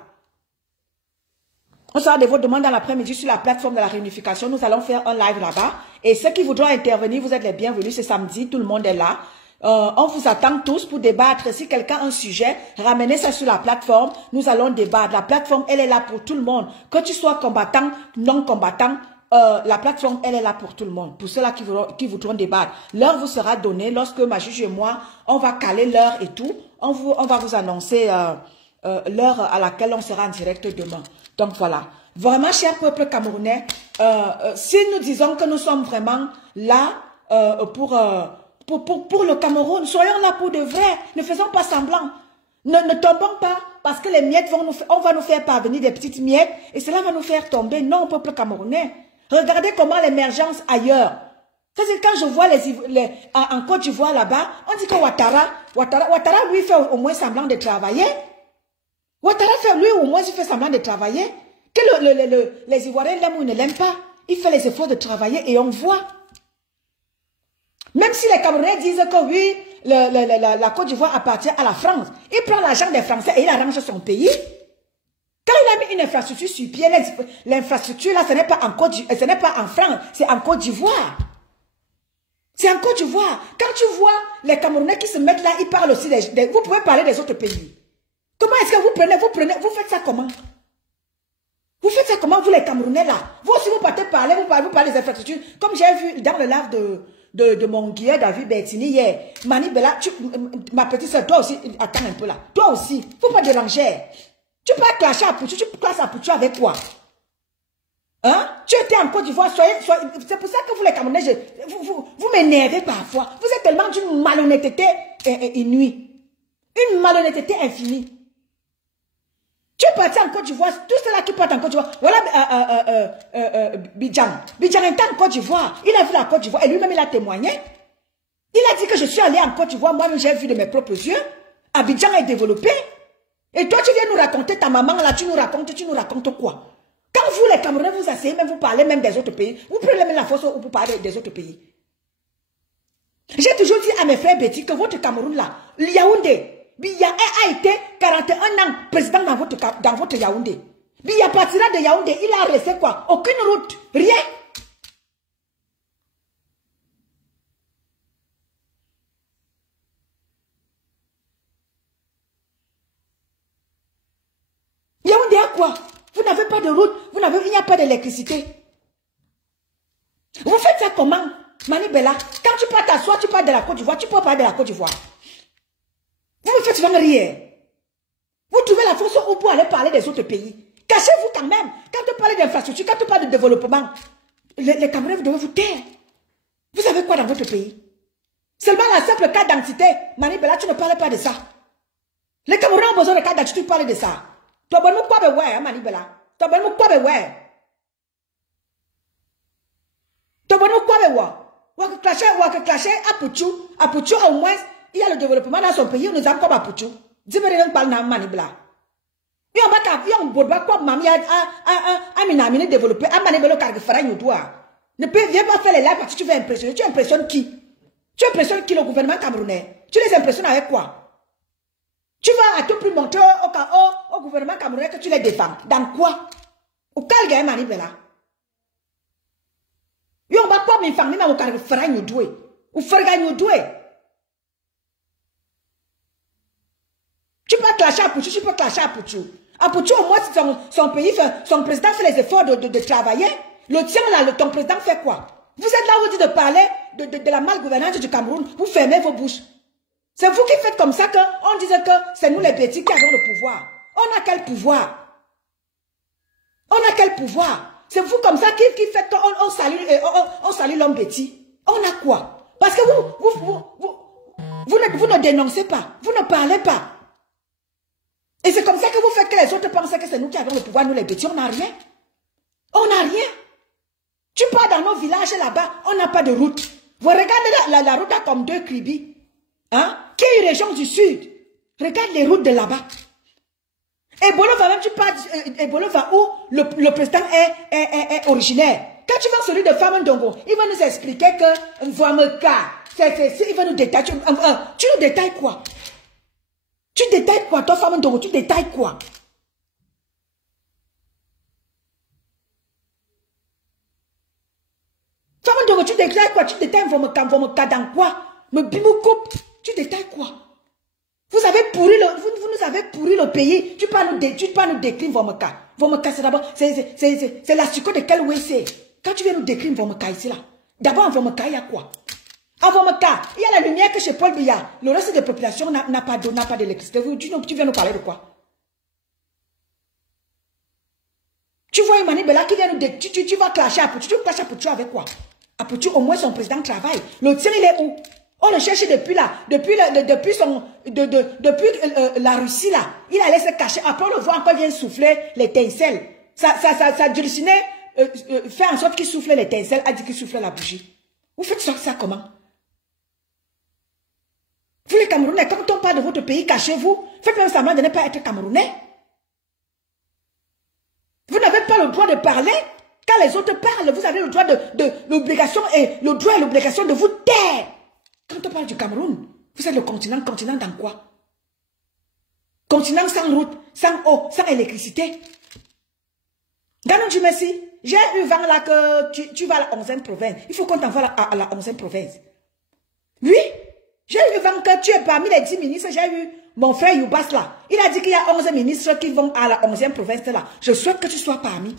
On sera des votes demain dans l'après-midi sur la plateforme de la réunification. Nous allons faire un live là-bas. Et ceux qui voudront intervenir, vous êtes les bienvenus. C'est samedi, tout le monde est là. On vous attend tous pour débattre. Si quelqu'un a un sujet, ramenez ça sur la plateforme. Nous allons débattre. La plateforme, elle est là pour tout le monde. Que tu sois combattant, non combattant, la plateforme, elle est là pour tout le monde. Pour ceux-là qui voudront débattre. L'heure vous sera donnée lorsque ma juge et moi, on va caler l'heure et tout. On va vous annoncer l'heure à laquelle on sera en direct demain. Donc voilà, vraiment cher peuple camerounais, si nous disons que nous sommes vraiment là pour le Cameroun, soyons là pour de vrai, ne faisons pas semblant, ne tombons pas parce que les miettes on va nous faire parvenir des petites miettes et cela va nous faire tomber, non peuple camerounais. Regardez comment l'émergence ailleurs. C'est quand je vois en Côte d'Ivoire là-bas, on dit que Ouattara lui fait au moins semblant de travailler. Ouattara fait, lui, au moins, il fait semblant de travailler. Que les Ivoiriens l'aiment ou ne l'aiment pas. Il fait les efforts de travailler et on voit. Même si les Camerounais disent que oui, la Côte d'Ivoire appartient à la France, il prend l'argent des Français et il arrange son pays. Quand il a mis une infrastructure sur pied, l'infrastructure là, ce n'est pas en France, c'est en Côte d'Ivoire. C'est en Côte d'Ivoire. Quand tu vois les Camerounais qui se mettent là, ils parlent aussi vous pouvez parler des autres pays. Comment est-ce que vous faites ça comment? Vous faites ça comment, vous les Camerounais là? Vous aussi, vous partez parler, vous parlez des infrastructures. Comme j'ai vu dans le live de mon guillaume David Bertini hier. Mani Bella, ma petite soeur, toi aussi, attends un peu là. Toi aussi, faut pas déranger. Tu peux clasher à Pouchou, tu clashes à Pouchou avec quoi? Hein? Tu étais en Côte d'Ivoire, c'est pour ça que vous les Camerounais, vous m'énervez parfois. Vous êtes tellement d'une malhonnêteté inouïe. Une malhonnêteté infinie. Tu es parti en Côte d'Ivoire, tous ceux-là qui partent en Côte d'Ivoire, voilà Bidjan. Bidjan est en Côte d'Ivoire, il a vu la Côte d'Ivoire et lui-même il a témoigné. Il a dit que je suis allé en Côte d'Ivoire, moi-même j'ai vu de mes propres yeux. Abidjan est développé. Et toi, tu viens nous raconter, ta maman là, tu nous racontes quoi? Quand vous, les Camerounais, vous asseyez, même vous parlez même des autres pays, vous prenez même la force pour parler des autres pays. J'ai toujours dit à mes frères Betty que votre Cameroun là, Yaoundé, Biya a été 41 ans président dans votre Yaoundé. Biya partira de Yaoundé, il a resté quoi? Aucune route, rien. Yaoundé a quoi? Vous n'avez pas de route, il n'y a pas d'électricité. Vous faites ça comment? Mani Bella, quand tu pars t'asseoir, tu parles de la Côte d'Ivoire, tu peux parler de la Côte d'Ivoire. Vous me faites souvent rire. Vous trouvez la force où pour aller parler des autres pays. Cachez-vous quand même. Quand tu parles d'infrastructure, quand tu parles de développement, les Camerounais, vous devez vous taire. Vous savez quoi dans votre pays? Seulement la simple carte d'identité. Mani Bella, tu ne parles pas de ça. Les Camerounais ont besoin de carte d'identité, tu parles de ça. Tu as besoin de quoi de ouais, Mani Bella? Tu as besoin de quoi de ouais? Tu as besoin de quoi de ouais? Ou à clasher à Pouchou, au moins, il y a le développement dans son pays, nous avons comme à Pouchou. Dis-moi, il y a un manibla. Il y a un bourba, quoi, mamie, a minamine développé, a manibelo cargefara, you dois. Ne viens pas faire les lives parce que tu veux impressionner. Tu impressionnes qui? Tu impressionnes qui, le gouvernement camerounais? Tu les impressionnes avec quoi? Tu vas à tout prix montrer au gouvernement camerounais que tu les défends. Dans quoi? Au calgaï manibela. Yon ba quoi mes familles au carré fera nous doué ou fera nous doué. Tu peux clasher à Pouchou, tu peux clasher à Pouchou. À Pouchou au moins son pays fait, son président fait les efforts de travailler. Le tien là, ton président fait quoi? Vous êtes là où vous dites de parler de la malgouvernance du Cameroun, vous fermez vos bouches. C'est vous qui faites comme ça qu'on disait que c'est nous les petits qui avons le pouvoir. On a quel pouvoir? On a quel pouvoir? C'est vous comme ça qui fait qu'on salue l'homme petit. On a quoi? Parce que vous ne dénoncez pas. Vous ne parlez pas. Et c'est comme ça que vous faites que les autres pensent que c'est nous qui avons le pouvoir, nous les petits. On n'a rien. On n'a rien. Tu pars dans nos villages là-bas, on n'a pas de route. Vous regardez la route là comme deux cribis. Hein? Qui est une région du sud. Regarde les routes de là-bas. Ebola va même, tu parles, Ebola va où le président est originaire. Quand tu vas celui de Famandongo, il va nous expliquer que il va nous détailler. Tu nous détailles quoi? Tu détailles quoi, toi Famandongo, tu détailles quoi? Famandongo, tu détailles quoi? Tu détailles Vomeka dans quoi? Me bimoucoupe, tu détailles quoi? Vous avez pourri vous nous avez pourri le pays. Tu peux nous décrire Vomeka. Vomeka, c'est d'abord, c'est la sucre de quel WC. Quand tu viens nous décrire Vomeka ici là, d'abord en Vomeka, il y a quoi? En Vomeka, il y a la lumière que chez Paul Biya. Le reste des populations n'a pas d'eau, n'a pas d'électricité. Tu viens nous parler de quoi? Tu vois Emmanuel Bella qui vient nous décrire, tu vas clasher à Pouchou. Tu clashes à Pouchou avec quoi? À Pouchou, au moins son président travaille. Le tien, il est où? On le cherche depuis la Russie là. Il allait se cacher. Après on le voit encore vient souffler l'étincelle. Ça dulcinait, fait en sorte qu'il souffle l'étincelle, a dit qu'il souffle la bougie. Vous faites ça comment? Vous les Camerounais, quand on parle de votre pays, cachez-vous. Faites même semblant de ne pas être Camerounais. Vous n'avez pas le droit de parler. Quand les autres parlent, vous avez le droit l'obligation et le droit et l'obligation de vous taire. Quand on parle du Cameroun, vous êtes le continent dans quoi? Continent sans route, sans eau, sans électricité. Ganon du Messi, j'ai eu vent là que tu vas à la 11e province. Il faut qu'on t'envoie à la 11e province. Oui, j'ai eu vent que tu es parmi les 10 ministres. J'ai eu mon frère Youbas là. Il a dit qu'il y a 11 ministres qui vont à la 11e province là. Je souhaite que tu sois parmi.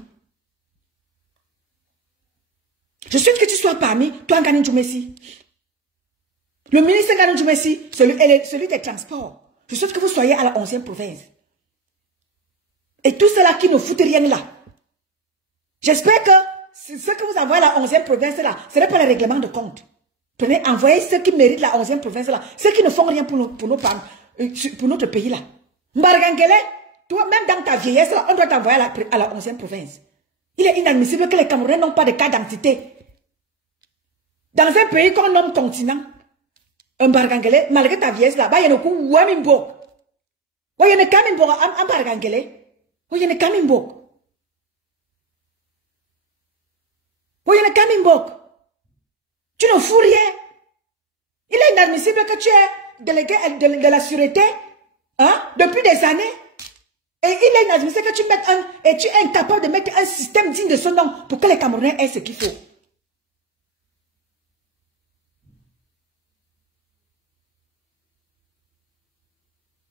Je souhaite que tu sois parmi, toi Ganon du Messi. Le ministre Ganon du Messi, celui des transports. Je souhaite que vous soyez à la 11e province. Et tout cela qui ne fout rien là. J'espère que ce que vous envoyez à la 11e province là, ce n'est pas le règlement de compte. Prenez, envoyez ceux qui méritent la 11e province là. Ceux qui ne font rien pour notre pays là. Mbargangele, toi même dans ta vieillesse là, on doit t'envoyer à la 11e province. Il est inadmissible que les Camerounais n'ont pas de carte d'identité. Dans un pays qu'on nomme continent. un bargangele, malgré ta vieillesse là, bah, il y a beaucoup ouamimbo. Oui, il y a kamimbo, un bargangele. Oui, il y a kamimbo. Oui, il y a kamimbo. Tu ne fous rien. Il est inadmissible que tu es délégué de la sûreté, hein, depuis des années. Et il est inadmissible que tu mettes et tu es incapable de mettre un système digne de son nom pour que les Camerounais aient ce qu'il faut.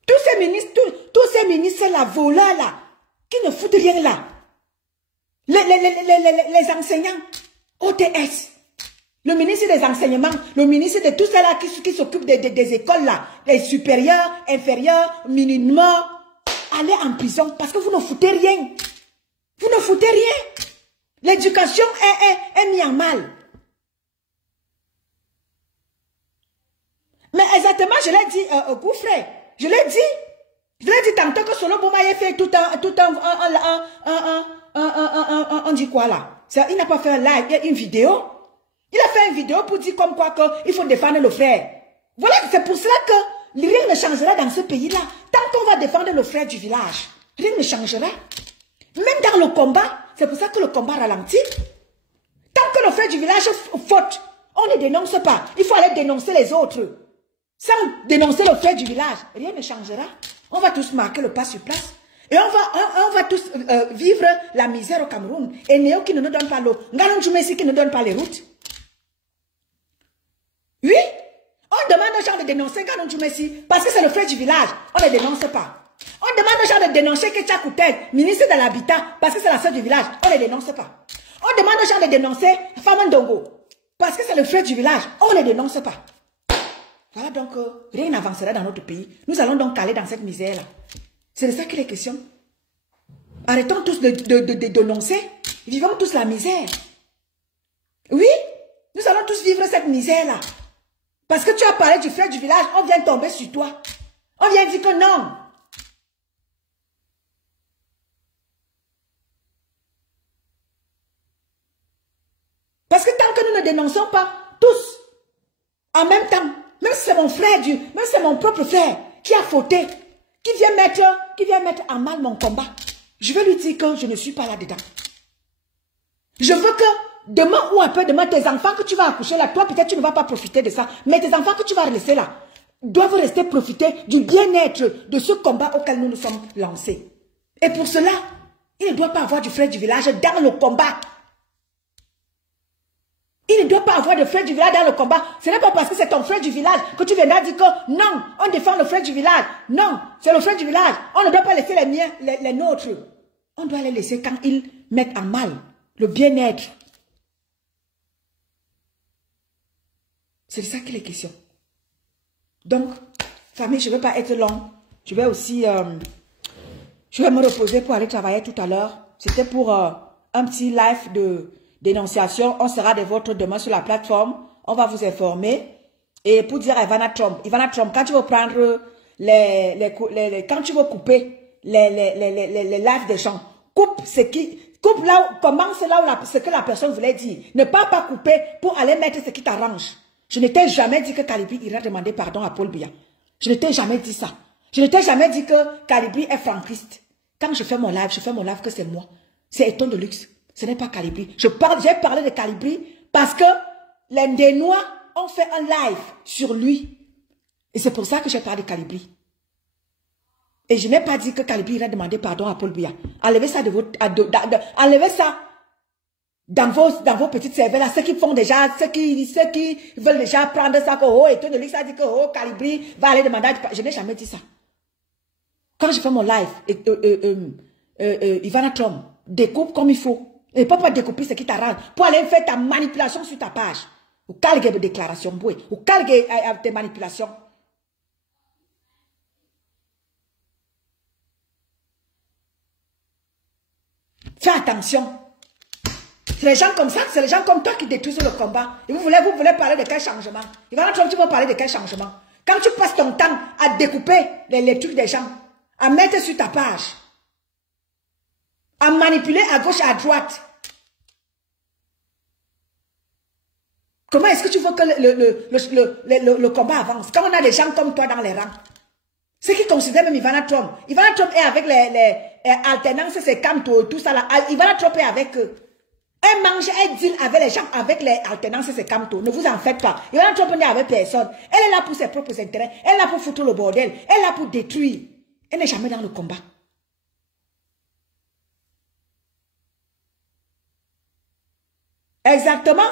Tous ces ministres là, voleurs là, qui ne foutent rien là. Les enseignants, OTS, le ministre des enseignements, le ministre de tout ça là qui s'occupe des écoles là, les supérieurs, inférieurs, minimum, allez en prison parce que vous ne foutez rien. Vous ne foutez rien. L'éducation est mise en mal. Mais exactement, je l'ai dit, Gouffré, je l'ai dit tantôt que Solo Bouma a fait on dit quoi là? Il n'a pas fait un live, une vidéo. Il a fait une vidéo pour dire comme quoi qu'il faut défendre le frère. Voilà, c'est pour cela que rien ne changera dans ce pays-là. Tant qu'on va défendre le frère du village, rien ne changera. Même dans le combat, c'est pour ça que le combat ralentit. Tant que le frère du village faute, on ne dénonce pas. Il faut aller dénoncer les autres. Sans dénoncer le frère du village, rien ne changera. On va tous marquer le pas sur place. Et on va tous vivre la misère au Cameroun. Et Néo qui ne nous donne pas l'eau. Ngaron Djoumessi qui ne donne pas les routes. Oui, on demande aux gens de dénoncer Ngaron Djoumessi parce que c'est le frère du village. On ne dénonce pas. On demande aux gens de dénoncer Ketia Koutel, ministre de l'Habitat, parce que c'est la sœur du village. On ne dénonce pas. On demande aux gens de dénoncer Famandongo parce que c'est le frère du village. On ne dénonce pas. Voilà donc, rien n'avancera dans notre pays. Nous allons donc aller dans cette misère-là. C'est de ça qu'il est question. Arrêtons tous de dénoncer. Vivons tous la misère. Oui, nous allons tous vivre cette misère-là. Parce que tu as parlé du frère du village, on vient tomber sur toi. On vient dire que non. Parce que tant que nous ne dénonçons pas, tous, en même temps, même si c'est mon frère, même si c'est mon propre frère qui a fauté, qui vient mettre en mal mon combat, je vais lui dire que je ne suis pas là-dedans. Je veux que demain ou après-demain, tes enfants que tu vas accoucher là, toi peut-être tu ne vas pas profiter de ça, mais tes enfants que tu vas laisser là, doivent rester profiter du bien-être de ce combat auquel nous nous sommes lancés. Et pour cela, il ne doit pas avoir du frère du village dans le combat. Il ne doit pas avoir de frère du village dans le combat. Ce n'est pas parce que c'est ton frère du village que tu viendras dire que non, on défend le frère du village. Non, c'est le frère du village. On ne doit pas laisser les miens, les nôtres. On doit les laisser quand ils mettent en mal le bien-être. C'est de ça qu'il est question. Donc, famille, je ne vais pas être long. Je vais aussi, je vais me reposer pour aller travailler tout à l'heure. C'était pour un petit live de dénonciation. On sera des vôtres demain sur la plateforme. On va vous informer. Et pour dire à Ivana Trump, quand tu veux prendre quand tu veux couper les lives des gens, coupe là où, commence là où ce que la personne voulait dire. Ne pas couper pour aller mettre ce qui t'arrange. Je ne t'ai jamais dit que Calibri irait demander pardon à Paul Biya. Je ne t'ai jamais dit ça. Je ne t'ai jamais dit que Calibri est franquiste. Quand je fais mon live que c'est moi. C'est Eton de Luxe. Ce n'est pas Calibri. J'ai parlé de Calibri parce que les Ndénois ont fait un live sur lui. Et c'est pour ça que j'ai parlé de Calibri. Et je n'ai pas dit que Calibri irait demander pardon à Paul Biya. Enlevez ça enlevez ça dans vos petites cervelles là, ceux qui font déjà, ceux qui veulent déjà prendre ça que oh, Eton de Luxe a dit que oh, Calibri va aller demander. Je n'ai jamais dit ça. Quand je fais mon live, Ivana Trump découpe comme il faut. Et pas découper ce qui t'arrange. Pour aller faire ta manipulation sur ta page. Ou calguer des déclarations bouées. Ou calguer tes manipulations. Fais attention. C'est les gens comme ça, c'est les gens comme toi qui détruisent le combat. Et vous voulez parler de quel changement? Ivana Trump, tu veux parler de quel changement? Quand tu passes ton temps à découper les trucs des gens, à mettre sur ta page, à manipuler à gauche et à droite. Comment est-ce que tu veux que le combat avance? Quand on a des gens comme toi dans les rangs. Ceux qui considèrent même Ivana Trump. Ivana Trump est avec les alternances, c'est Camto, tout ça là. Ivana Trump est avec eux. Elle mange, elle deal avec les gens, avec les alternances, c'est Camto. Ne vous en faites pas. Ivana Trump n'est avec personne. Elle est là pour ses propres intérêts. Elle est là pour foutre le bordel. Elle est là pour détruire. Elle n'est jamais dans le combat. Exactement.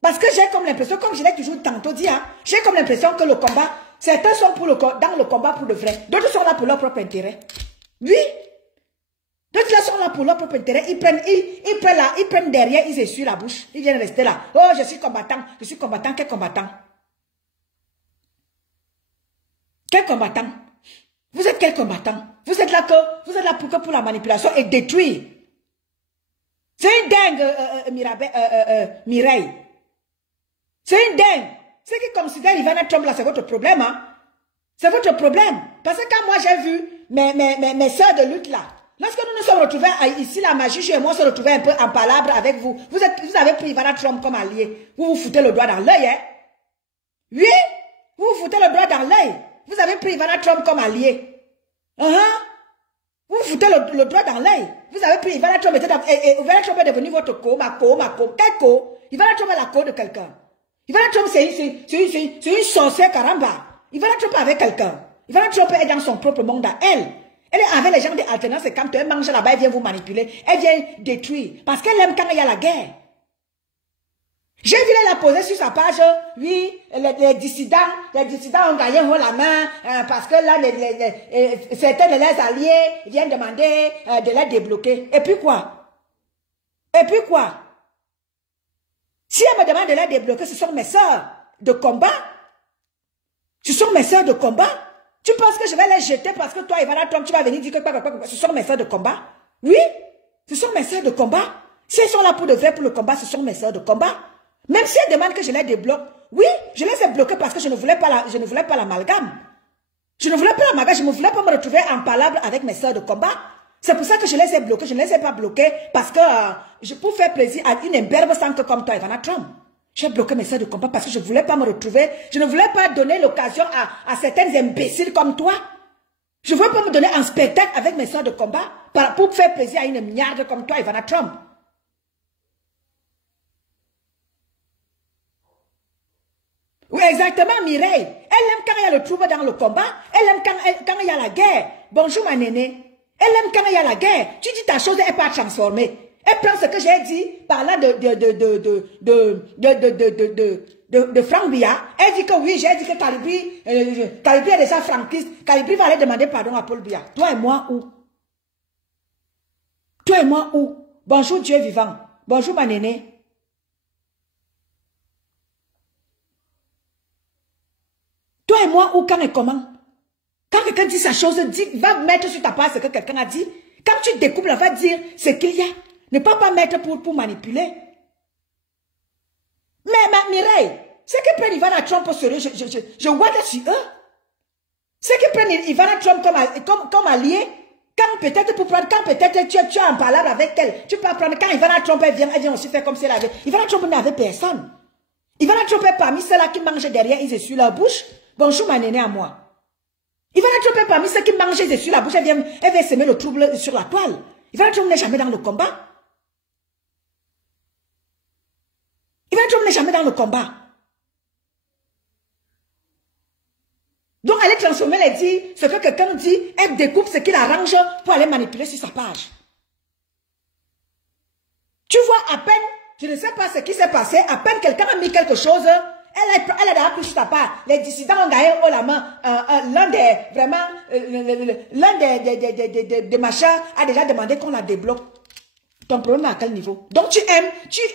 Parce que j'ai comme l'impression, comme je l'ai toujours tantôt dit, hein, j'ai comme l'impression que le combat, certains sont dans le combat pour le vrai. D'autres sont là pour leur propre intérêt. Oui. D'autres là sont là pour leur propre intérêt. Ils prennent derrière, ils essuient la bouche. Ils viennent rester là. Oh, je suis combattant. Je suis combattant. Quel combattant? Quel combattant? Vous êtes quel combattant? Vous êtes là pour la manipulation et détruire. C'est une dingue, Mireille. C'est une dingue. Ceux qui considèrent Ivana Trump là, c'est votre problème, hein? C'est votre problème. Parce que quand moi j'ai vu mes soeurs de lutte là, lorsque nous nous sommes retrouvés ici, la magie et moi se retrouver un peu en palabre avec vous, vous avez pris Ivana Trump comme allié. Vous vous foutez le doigt dans l'œil, hein? Oui? Vous vous foutez le doigt dans l'œil. Vous avez pris Ivana Trump comme allié. Vous vous foutez le doigt dans l'œil. Vous avez pris Ivana Trump et Ivana Trump est devenu votre ma co. Quel co? Ivana Trump est la co de quelqu'un. Ivana Trump, c'est une sorcière caramba. Ivana Trump est avec quelqu'un. Ivana Trump est dans son propre monde à elle. Elle est avec les gens des alternances et quand elle mange là-bas, elle vient vous manipuler. Elle vient détruire. Parce qu'elle aime quand il y a la guerre. J'ai vu la poser sur sa page. Oui, les dissidents ont gagné haut la main parce que là, certains de leurs alliés viennent demander de les débloquer. Et puis quoi? Et puis quoi? Si elle me demande de les débloquer, ce sont mes sœurs de combat. Ce sont mes sœurs de combat. Tu penses que je vais les jeter parce que toi, Ivana Trump, tu vas venir dire que ce sont mes sœurs de combat? Oui, ce sont mes sœurs de combat. Si elles sont là pour de vrai pour le combat, ce sont mes sœurs de combat. Même si elles demandent que je les débloque, oui, je les ai bloquées parce que je ne voulais pas l'amalgame. Je ne voulais pas l'amalgame, je ne voulais pas me retrouver en palabre avec mes sœurs de combat. C'est pour ça que je les ai bloquées. Je ne les ai pas bloquées parce que pour faire plaisir à une imberbe sans que comme toi, Ivana Trump. J'ai bloqué mes sœurs de combat parce que je ne voulais pas me retrouver. Je ne voulais pas donner l'occasion à certains imbéciles comme toi. Je ne voulais pas me donner un spectacle avec mes sœurs de combat pour faire plaisir à une mignarde comme toi, Ivana Trump. Oui, exactement, Mireille. Elle aime quand il y a le trouble dans le combat. Elle aime quand il y a la guerre. Bonjour, ma nénée. Elle aime quand il y a la guerre. Tu dis ta chose, elle n'est pas transformée. Elle prend ce que j'ai dit par là de Franck Biya. Elle dit que oui, j'ai dit que Calibri est déjà franquiste. Calibri va aller demander pardon à Paul Biya. Toi et moi, où? Toi et moi, où? Bonjour, Dieu vivant. Bonjour, ma nénée. Toi et moi, où, quand et comment? Quand quelqu'un dit sa chose, va mettre sur ta page ce que quelqu'un a dit. Quand tu découpes, va dire ce qu'il y a. Ne pas mettre pour manipuler. Mais Mireille, ceux qui prennent Ivana Trump au sérieux, je vois sur eux. Ceux qui prennent Ivana Trump comme allié, quand peut-être tu es en parlant avec elle, tu peux apprendre quand Ivana Trump elle vient aussi faire comme si elle avait. Ivana Trump n'avait personne. Ivana Trump est parmi ceux-là qui mangent derrière, ils essuient leur bouche. Bonjour ma nénée à moi. Ivana Trump est parmi ceux qui mangent, ils essuient la bouche, elle vient semer le trouble sur la toile. Ivana Trump n'est jamais dans le combat. Ivana Trump n'est jamais dans le combat. Donc, elle est transformée, elle dit, ce que quelqu'un dit, elle découpe ce qu'il arrange pour aller manipuler sur sa page. Tu vois, à peine, je ne sais pas ce qui s'est passé, à peine quelqu'un a mis quelque chose, elle a déjà pris sur ta page. Les dissidents ont gagné haut la main. L'un des machins a déjà demandé qu'on la débloque. Ton problème est à quel niveau? Donc tu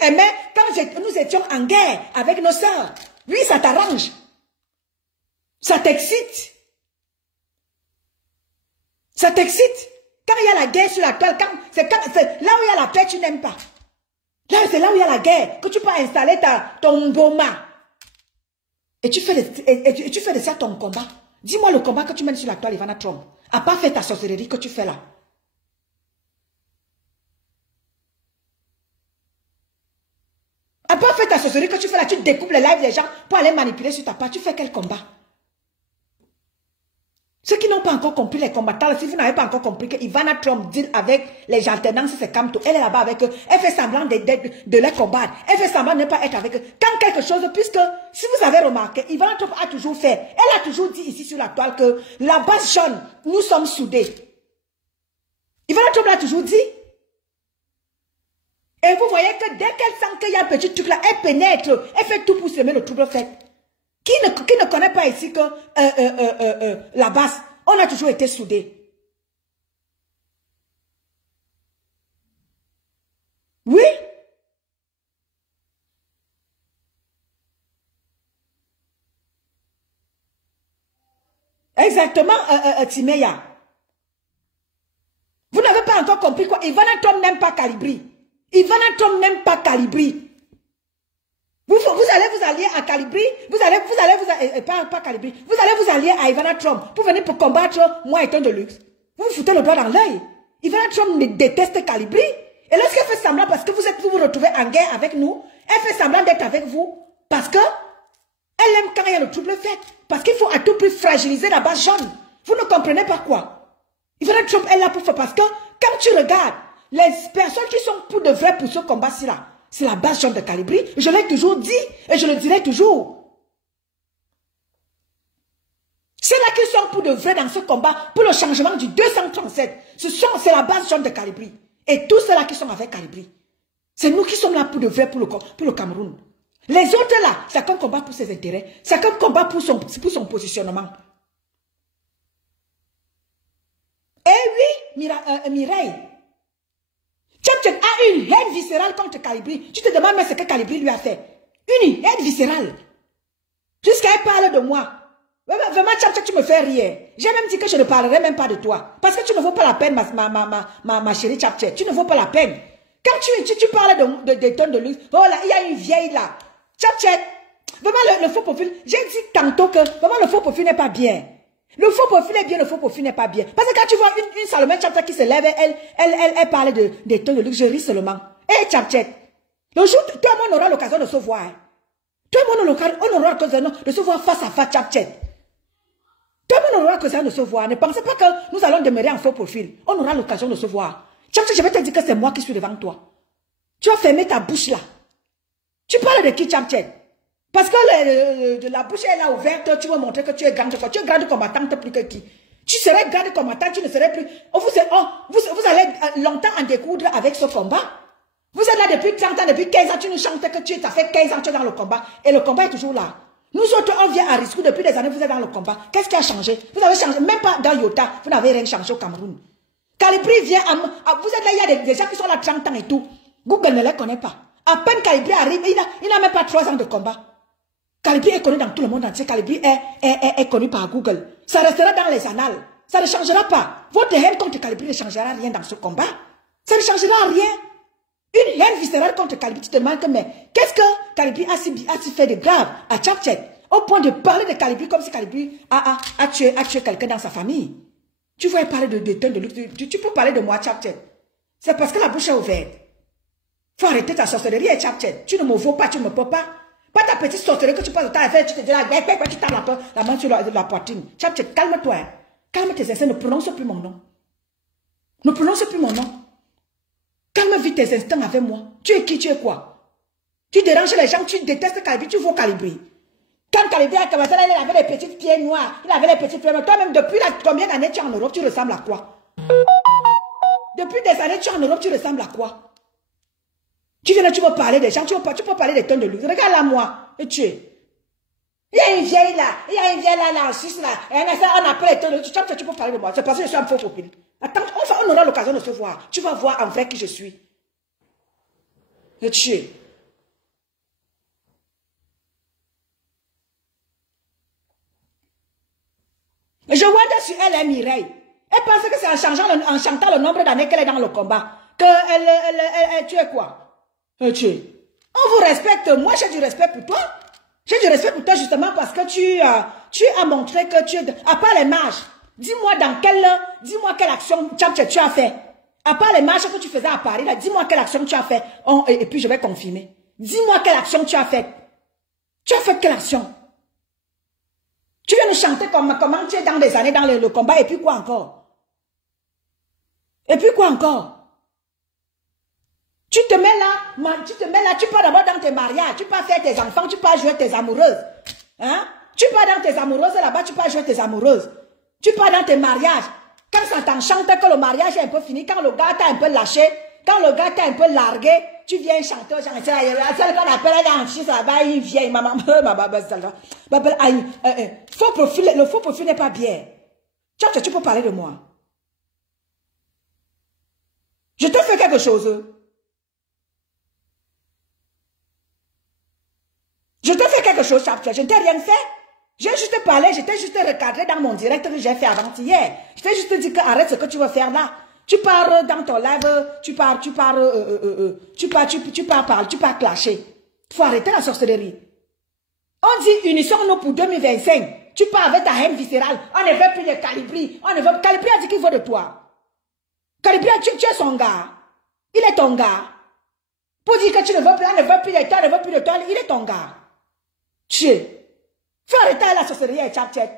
aimais quand nous étions en guerre avec nos sœurs. Oui, ça t'arrange. Ça t'excite. Ça t'excite. Quand il y a la guerre sur la toile, c'est là où il y a la paix, tu n'aimes pas. Là, c'est là où il y a la guerre, que tu peux installer ton boma. Et tu fais de ça ton combat. Dis-moi le combat que tu mènes sur la toile, Ivana Trump. À part faire ta sorcellerie que tu fais là. À pas fait ta sorcellerie que tu fais là, tu découpes les lives des gens pour aller manipuler sur ta part. Tu fais quel combat? Ceux qui n'ont pas encore compris les combattants, si vous n'avez pas encore compris que Ivana Trump deal avec les alternances, c'est Camto. Elle est là-bas avec eux. Elle fait semblant de les combattre. Elle fait semblant de ne pas être avec eux. Quand quelque chose, puisque si vous avez remarqué, Ivana Trump a toujours fait, elle a toujours dit ici sur la toile que la base jaune, nous sommes soudés. Ivana Trump l'a toujours dit. Et vous voyez que dès qu'elle sent qu'il y a un petit truc là, elle pénètre, elle fait tout pour semer le trouble fait. Qui ne connaît pas ici que la base, on a toujours été soudés. Oui. Exactement, Timeya. Vous n'avez pas encore compris quoi? Ivana Trump n'aime pas Calibri. Ivana Trump n'aime pas Calibri. Vous allez vous allier à Calibri, vous allez vous allier à Ivana Trump pour venir pour combattre moi étant de luxe. Vous vous foutez le doigt dans l'œil. Ivana Trump déteste Calibri. Et lorsqu'elle fait semblant parce que vous vous retrouvez en guerre avec nous, elle fait semblant d'être avec vous parce que elle aime quand il y a le trouble fait. Parce qu'il faut à tout prix fragiliser la base jaune. Vous ne comprenez pas quoi? Ivana Trump est là pour faire parce que quand tu regardes les personnes qui sont pour de vrai pour ce combat-ci là, c'est la base jaune de Calibri. Je l'ai toujours dit et je le dirai toujours. C'est là qu'ils sont pour de vrai dans ce combat, pour le changement du 237. C'est la base jaune de Calibri. Et tous ceux-là qui sont avec Calibri. C'est nous qui sommes là pour de vrai pour le Cameroun. Les autres là, chacun combat pour ses intérêts. Chacun combat pour son positionnement. Eh oui, Mireille. Tchèp a une haine viscérale contre Calibri. Tu te demandes mais ce que Calibri lui a fait. Une haine viscérale. Jusqu'à elle parle de moi. Vraiment, Tchèp, tu me fais rire. J'ai même dit que je ne parlerai même pas de toi. Parce que tu ne vaux pas la peine, ma chérie Tchèp. Tu ne vaux pas la peine. Quand tu parles de tonnes de luxe, voilà, il y a une vieille là. Tchèp, vraiment le faux profil. J'ai dit tantôt que vraiment le faux profil n'est pas bien. Le faux profil est bien, le faux profil n'est pas bien. Parce que quand tu vois une Salomé Tchapchet qui se lève, elle parle des tons de luxe, je ris seulement. Hé Tchapchet, le jour, toi et moi on aura l'occasion de se voir. Toi et moi on aura l'occasion de se voir face à face Tchapchet. Toi et moi on aura l'occasion de se voir. Ne pensez pas que nous allons demeurer en faux profil. On aura l'occasion de se voir. Tchapchet, je vais te dire que c'est moi qui suis devant toi. Tu as fermé ta bouche là. Tu parles de qui Tchapchet? Parce que la bouche est là ouverte, tu veux montrer que tu es grande. Tu es grande combattante plus que qui? Tu serais grande combattante, tu ne serais plus... Vous allez longtemps en découdre avec ce combat. Vous êtes là depuis 30 ans, depuis 15 ans, tu nous chantes que ça fait 15 ans que tu es dans le combat. Et le combat est toujours là. Nous autres, on vient à risque depuis des années, vous êtes dans le combat. Qu'est-ce qui a changé? Vous avez changé, même pas dans Yota, vous n'avez rien changé au Cameroun. Calibri vient vous êtes là, il y a des gens qui sont là 30 ans et tout. Google ne les connaît pas. À peine Calibri arrive, il n'a même pas 3 ans de combat. Calibri est connu dans tout le monde entier. Calibri est connu par Google. Ça restera dans les annales. Ça ne changera pas. Votre haine contre Calibri ne changera rien dans ce combat. Ça ne changera rien. Une haine viscérale contre Calibri. Tu te demandes, mais qu'est-ce que Calibri a si fait de grave à Tchapchet? Au point de parler de Calibri comme si Calibri a tué quelqu'un dans sa famille. Tu vois parler de tonnes de luxe. Tu peux parler de moi, Tchapchet. C'est parce que la bouche est ouverte. Faut arrêter ta sorcellerie, Tchapchet. Tu ne me vaux pas, tu ne me peux pas. Pas ta petite sorcellerie que tu passes le temps à faire, tu te dis là, tu tapes la main sur la poitrine. Tchapchet, calme-toi. Calme tes instincts, ne prononce plus mon nom. Ne prononce plus mon nom. Calme vite tes instincts avec moi. Tu es qui, tu es quoi? Tu déranges les gens, tu détestes Calibri, tu vaux Calibri. Quand Calibri a commencé, il avait les petits pieds noirs, il avait les petits pieds noirs. Toi-même, depuis combien d'années tu es en Europe, tu ressembles à quoi? Depuis des années, tu es en Europe, tu ressembles à quoi? Tu viens là, tu veux parler des gens, tu peux parler des tonnes de luxe. Regarde là, moi, et tu es. Il y a une vieille là, en Suisse là, et on appelle les tonnes de luxe. Tu peux parler de moi, c'est parce que je suis un faux copine. Attends, on aura l'occasion de se voir. Tu vas voir en vrai qui je suis. Et tu es. Je vois sur elle, Mireille. Elle pense que c'est en chantant le nombre d'années qu'elle est dans le combat. Que tu es quoi? On vous respecte. Moi, j'ai du respect pour toi. J'ai du respect pour toi justement parce que tu as montré que tu es... À part les marches, dis-moi quelle action tu as fait. À part les marches que tu faisais à Paris, dis-moi quelle action tu as fait. Et puis, je vais confirmer. Dis-moi quelle action tu as faite. Tu as fait quelle action? Tu viens de chanter comment tu es dans des années dans le combat et puis quoi encore? Et puis quoi encore? Tu te mets là, tu pars d'abord dans tes mariages, tu pars faire tes enfants, tu pars jouer tes amoureuses. Hein? Tu pars dans tes amoureuses là-bas, tu pars jouer tes amoureuses. Tu pars dans tes mariages. Quand ça t'enchante, que le mariage est un peu fini, quand le gars t'a un peu lâché, quand le gars t'a un peu largué, tu viens chanter aux gens. Celle qu'on appelle un artiste là-bas, il vient, maman, faux profil, le faux profil n'est pas bien. Tu peux parler de moi. Je te fais quelque chose. Je te fais quelque chose, je ne t'ai rien fait. J'ai juste parlé, j'étais juste recadré dans mon direct que j'ai fait avant-hier. Je t'ai juste dit que arrête ce que tu veux faire là. Tu pars dans ton live, tu pars clasher. Faut arrêter la sorcellerie. On dit unissons-nous pour 2025. Tu pars avec ta haine viscérale. On ne veut plus de Calibri. Calibri a dit qu'il veut de toi. Calibri, tu es son gars. Il est ton gars. Pour dire que tu ne veux plus, on ne veut plus de toi, on ne veut plus de toi, il est ton gars. Faut arrêter la sorcellerie et Chapchet.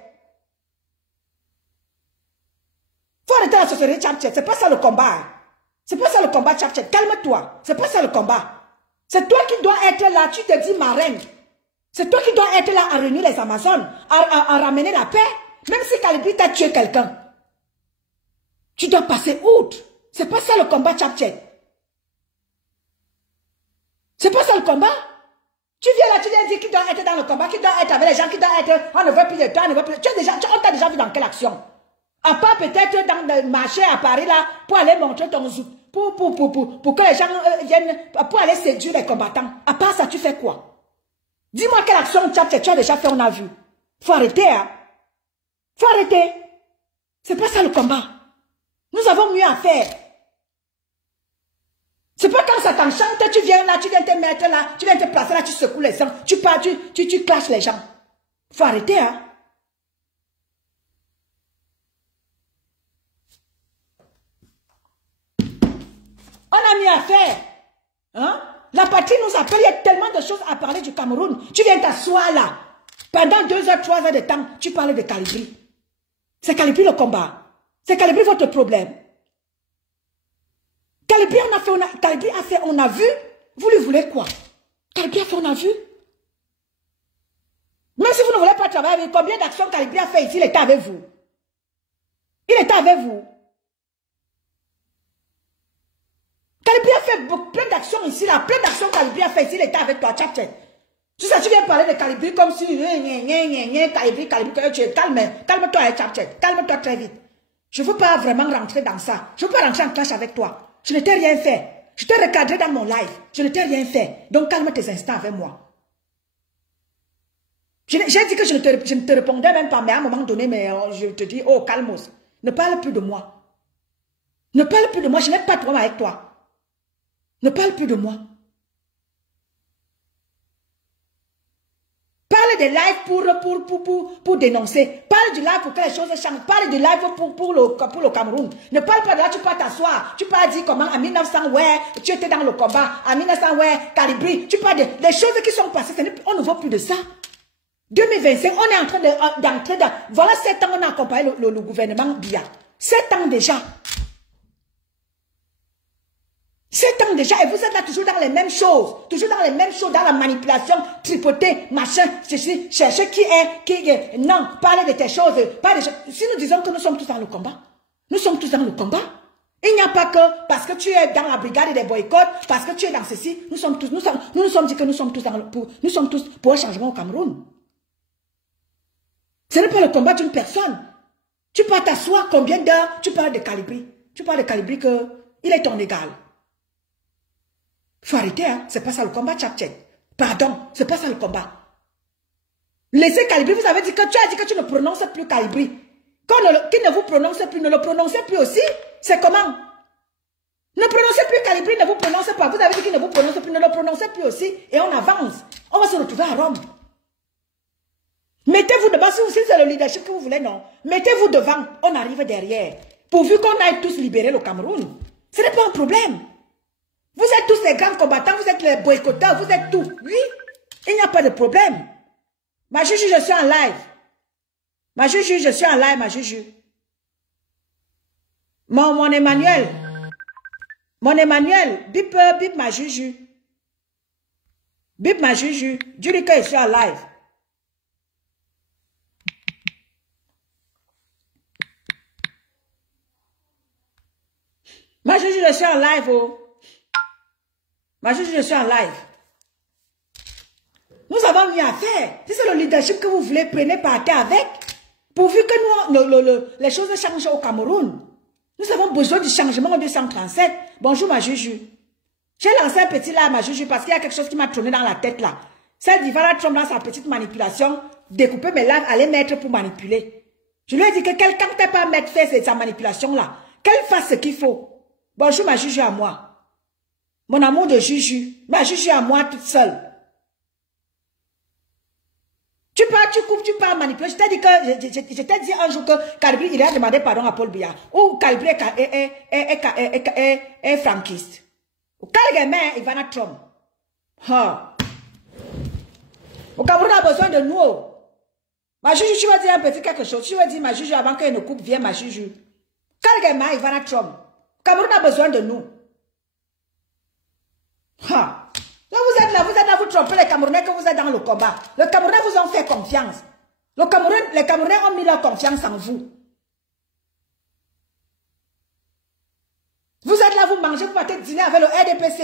Faut arrêter la sorcellerie Chapchet. C'est pas ça le combat. C'est pas ça le combat Chapchet. Calme-toi. C'est pas ça le combat. C'est toi qui dois être là. Tu te dis marraine. C'est toi qui dois être là à réunir les Amazones, à ramener la paix. Même si Calibri t'a tué quelqu'un. Tu dois passer outre. C'est pas ça le combat Chapchet. C'est pas ça le combat. Tu viens là, tu viens dire qui doit être dans le combat, qui doit être avec les gens, qui doit être, on ne veut plus de toi, on ne veut plus. On t'a déjà vu dans quelle action? À part peut-être dans le marché à Paris là, pour aller montrer ton zouk, pour que les gens viennent, pour aller séduire les combattants. À part ça, tu fais quoi? Dis-moi quelle action tu as déjà fait, on a vu. Faut arrêter, hein? Faut arrêter. C'est pas ça le combat. Nous avons mieux à faire. C'est pas quand ça t'enchante, tu viens là, tu viens te mettre là, tu viens te placer là, tu secoues les sangs, tu pars, tu clashes les gens. Faut arrêter, hein. On a mis à faire. Hein? La patrie nous appelle, il y a tellement de choses à parler du Cameroun. Tu viens t'asseoir là. Pendant 2 heures, 3 heures de temps, tu parles de Calibri. C'est Calibri le combat. C'est Calibri votre problème. Calibri a fait, on a vu. Vous lui voulez quoi? Calibri a fait, on a vu. Même si vous ne voulez pas travailler avec, combien d'actions Calibri a fait ici, il était avec vous. Il était avec vous. Calibri a fait plein d'actions ici, là. Plein d'actions Calibri a fait ici, il était avec toi, Tchap-Tchap. Tu sais, tu viens parler de Calibri comme si, Calibri, calme-toi, Tchap-Tchap. Calme-toi très vite. Je ne veux pas vraiment rentrer dans ça. Je ne veux pas rentrer en clash avec toi. Je ne t'ai rien fait. Je t'ai recadré dans mon live. Je ne t'ai rien fait. Donc calme tes instants avec moi. J'ai dit que je ne te répondais même pas, mais à un moment donné, je te dis, oh, calmos. Ne parle plus de moi. Ne parle plus de moi. Je n'ai pas de problème avec toi. Ne parle plus de moi. Parle de live pour dénoncer. Parle du live pour que les choses changent. Parle du live pour le Cameroun. Ne parle pas de là, tu peux t'asseoir. Tu peux dire comment en 1900, ouais, tu étais dans le combat. En 1900, ouais, Calibri. Tu parles des choses qui sont passées. On ne voit plus de ça. 2025, on est en train d'entrer dans... Voilà 7 ans, on a accompagné le gouvernement Biya. 7 ans déjà. 7 ans déjà, et vous êtes là toujours dans les mêmes choses. Toujours dans les mêmes choses, dans la manipulation, tripoter, machin, chercher qui est... Non, parlez de tes choses. Si nous disons que nous sommes tous dans le combat, nous sommes tous dans le combat. Il n'y a pas que parce que tu es dans la brigade des boycotts, parce que tu es dans ceci, nous nous sommes dit que nous sommes tous pour un changement au Cameroun. Ce n'est pas le combat d'une personne. Tu peux t'asseoir combien d'heures, tu parles de Calibri. Tu parles de Calibri que il est ton égal. Faut arrêter, hein. C'est pas ça le combat, Tchap-Tchap. Pardon, c'est pas ça le combat. Laissez Calibri, vous avez dit que tu as dit que tu ne prononces plus Calibri. Qui ne vous prononce plus, ne le prononcez plus aussi. C'est comment? Ne prononcez plus Calibri, ne vous prononcez pas. Vous avez dit qu'il ne vous prononce plus, ne le prononcez plus aussi. Et on avance. On va se retrouver à Rome. Mettez-vous devant, si c'est le leadership que vous voulez, non. Mettez-vous devant, on arrive derrière. Pourvu qu'on aille tous libérer le Cameroun. Ce n'est pas un problème. Vous êtes tous les grands combattants, vous êtes les boycotteurs, vous êtes tout. Oui, il n'y a pas de problème. Ma Juju, je suis en live. Ma Juju, je suis en live, ma Juju. Mon Emmanuel. Mon Emmanuel, bip ma Juju. Bip ma Juju. Dis-lui que je suis en live. Ma Juju, je suis en live, oh. Ma Juju, je suis en live. Nous avons mis à faire. Si c'est le leadership que vous voulez, prenez partez avec. Pourvu que nous, les choses changent au Cameroun. Nous avons besoin du changement en 237. Bonjour, ma Juju. J'ai lancé un petit là, ma Juju, parce qu'il y a quelque chose qui m'a trôné dans la tête là. Celle d'Ivana Trump dans sa petite manipulation, découper mes lives, aller mettre pour manipuler. Je lui ai dit que quelqu'un ne peut pas mettre faire sa manipulation là. Qu'elle fasse ce qu'il faut. Bonjour, ma Juju à moi. Mon amour de Juju. Ma Juju à moi toute seule. Tu pars, tu coupes, tu pars manipuler. Je t'ai dit que, je t'ai dit un jour que Calibri, il a demandé pardon à Paul Biya. Ou Calibri est franquiste. Ou Calibri est Ivana Trump. Au Cameroun a besoin de nous. Ma Juju, tu vas dire un petit quelque chose. Tu vas dire ma Juju avant qu'elle ne coupe, viens ma Juju. Calibri est Ivana Trump. Au Cameroun a besoin de nous. Là, vous êtes là, vous trompez les Camerounais que vous êtes dans le combat. Les Camerounais vous ont fait confiance. Les Camerounais ont mis leur confiance en vous. Vous êtes là, vous mangez, vous partez dîner avec le RDPC.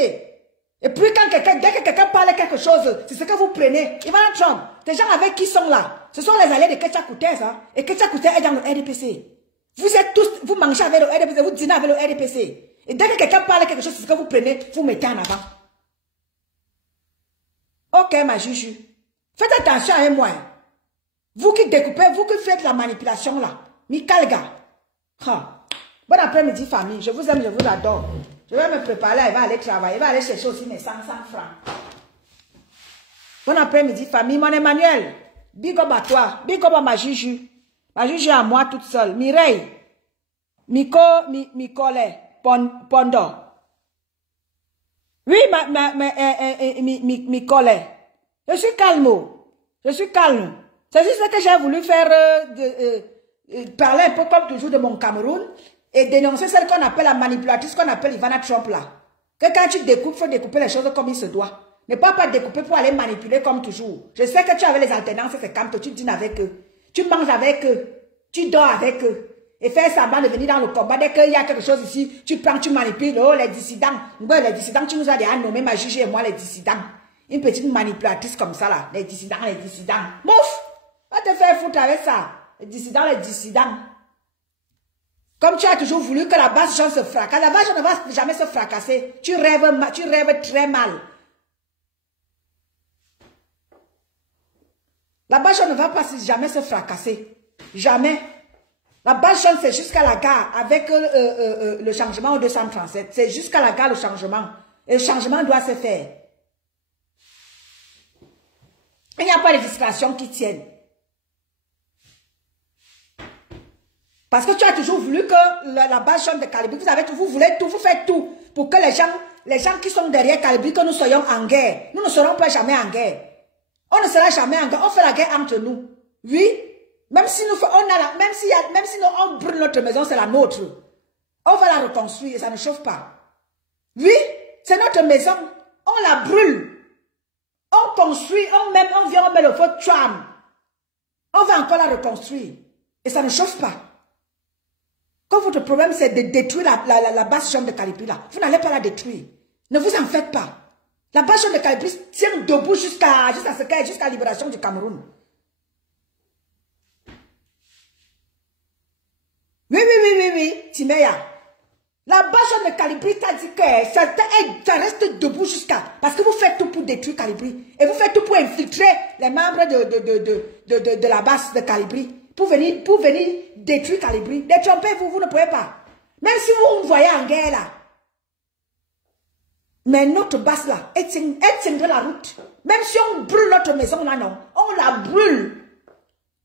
Et puis dès que quelqu'un parle quelque chose, c'est ce que vous prenez. Ivana Trump, des gens avec qui sont là, ce sont les alliés de Ketcha Koutez, hein, et Ketcha Koutez est dans le RDPC. Vous êtes tous, vous mangez avec le RDPC, vous dînez avec le RDPC. Et dès que quelqu'un parle quelque chose, c'est ce que vous prenez, vous mettez en avant. Ok, ma Juju. Faites attention avec moi. Vous qui découpez, vous qui faites la manipulation là. Mikalga. Bon après-midi, famille. Je vous aime, je vous adore. Je vais me préparer, elle va aller travailler. Elle va aller chercher aussi mes 100 francs. Bon après-midi, famille. Mon Emmanuel. Big up à toi. Big up à ma Juju. Ma Juju à moi toute seule. Mireille. Mikole. Pondo. Oui, mi collègue. Je suis calme. Je suis calme. C'est juste que j'ai voulu faire, parler un peu comme toujours de mon Cameroun et dénoncer celle qu'on appelle la manipulatrice, qu'on appelle Ivana Trump là. Que quand tu découpes, il faut découper les choses comme il se doit. Ne pas découper pour aller manipuler comme toujours. Je sais que tu avais les alternances, c'est quand tu dînes avec eux. Tu manges avec eux. Tu dors avec eux. Et faire semblant de venir dans le combat. Dès qu'il y a quelque chose ici, tu prends, tu manipules. Oh, les dissidents. Ouais, les dissidents, tu nous as déjà nommé ma Juju et moi les dissidents. Une petite manipulatrice comme ça là. Les dissidents, les dissidents. Mouf! Va te faire foutre avec ça. Les dissidents, les dissidents. Comme tu as toujours voulu que la base gens se fracasse. La base ne va jamais se fracasser. Tu rêves très mal. La base ne va pas jamais se fracasser. Jamais. La base chance, c'est jusqu'à la gare avec le changement au 237. C'est jusqu'à la gare le changement. Et le changement doit se faire. Il n'y a pas de distraction qui tienne. Parce que tu as toujours voulu que la base chante de Calibri, vous voulez tout, vous faites tout pour que les gens qui sont derrière Calibri, que nous soyons en guerre. Nous ne serons pas jamais en guerre. On ne sera jamais en guerre. On fait la guerre entre nous. Oui. Même si on brûle notre maison, c'est la nôtre. On va la reconstruire et ça ne chauffe pas. Oui, c'est notre maison. On la brûle. On construit, on vient, on met le feu tram. On va encore la reconstruire. Et ça ne chauffe pas. Quand votre problème, c'est de détruire la basse chambre de Calibri, là, vous n'allez pas la détruire. Ne vous en faites pas. La basse chambre de Calibri tient debout jusqu'à la libération du Cameroun. Oui, Timéa. La base de Calibri t'a dit que ça reste debout jusqu'à... Parce que vous faites tout pour détruire Calibri. Et vous faites tout pour infiltrer les membres de la base de Calibri. Pour venir détruire Calibri. Détrompez-vous, vous ne pouvez pas. Même si vous voyez en guerre là. Mais notre base là, elle tiendra la route. Même si on brûle notre maison là, non. On la brûle.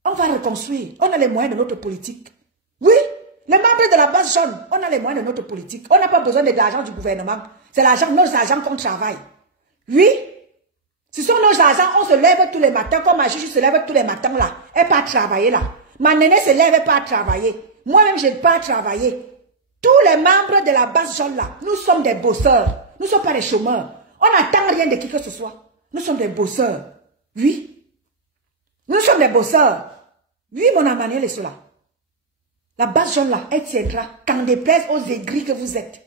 On va reconstruire. On a les moyens de notre politique. Oui. Les membres de la base jaune, on a les moyens de notre politique. On n'a pas besoin de l'argent du gouvernement. C'est l'argent, nos argents qu'on travaille. Oui, ce sont nos argents, on se lève tous les matins, comme ma juge se lève tous les matins là. Elle part travailler là. Ma néné se lève et part travailler. Moi-même, je ne pas travailler. Tous les membres de la base jaune là, nous sommes des bosseurs. Nous ne sommes pas des chômeurs. On n'attend rien de qui que ce soit. Nous sommes des bosseurs. Oui. Nous sommes des bosseurs. Oui, mon Emmanuel est cela. La base jaune là, elle tiendra. Quand déplaise aux aigris que vous êtes,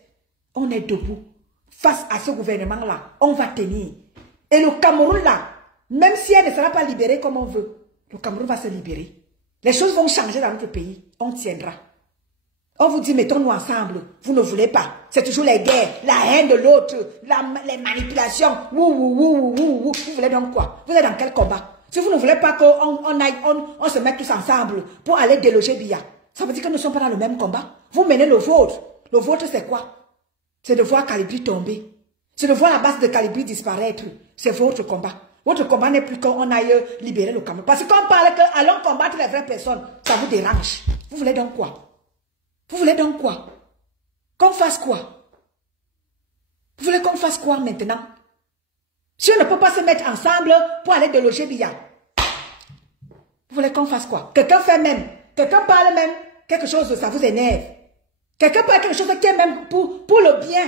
on est debout. Face à ce gouvernement là, on va tenir. Et le Cameroun là, même si elle ne sera pas libérée comme on veut, le Cameroun va se libérer. Les choses vont changer dans notre pays. On tiendra. On vous dit, mettons-nous ensemble. Vous ne voulez pas. C'est toujours les guerres, la haine de l'autre, les manipulations. Vous voulez donc quoi? Vous êtes dans quel combat? Si vous ne voulez pas qu'on se mette tous ensemble pour aller déloger Biya, ça veut dire que nous ne sommes pas dans le même combat. Vous menez le vôtre. Le vôtre, c'est quoi? C'est de voir Calibri tomber. C'est de voir la base de Calibri disparaître. C'est votre combat. Votre combat n'est plus qu'on aille libérer le Cameroun. Parce qu'on parle que allons combattre les vraies personnes, ça vous dérange. Vous voulez donc quoi? Vous voulez donc quoi? Qu'on fasse quoi? Vous voulez qu'on fasse quoi maintenant? Si on ne peut pas se mettre ensemble pour aller déloger Biya, vous voulez qu'on fasse quoi? Quelqu'un fait même, quelqu'un parle même quelque chose, ça vous énerve. Quelqu'un parle quelque chose qui est même pour le bien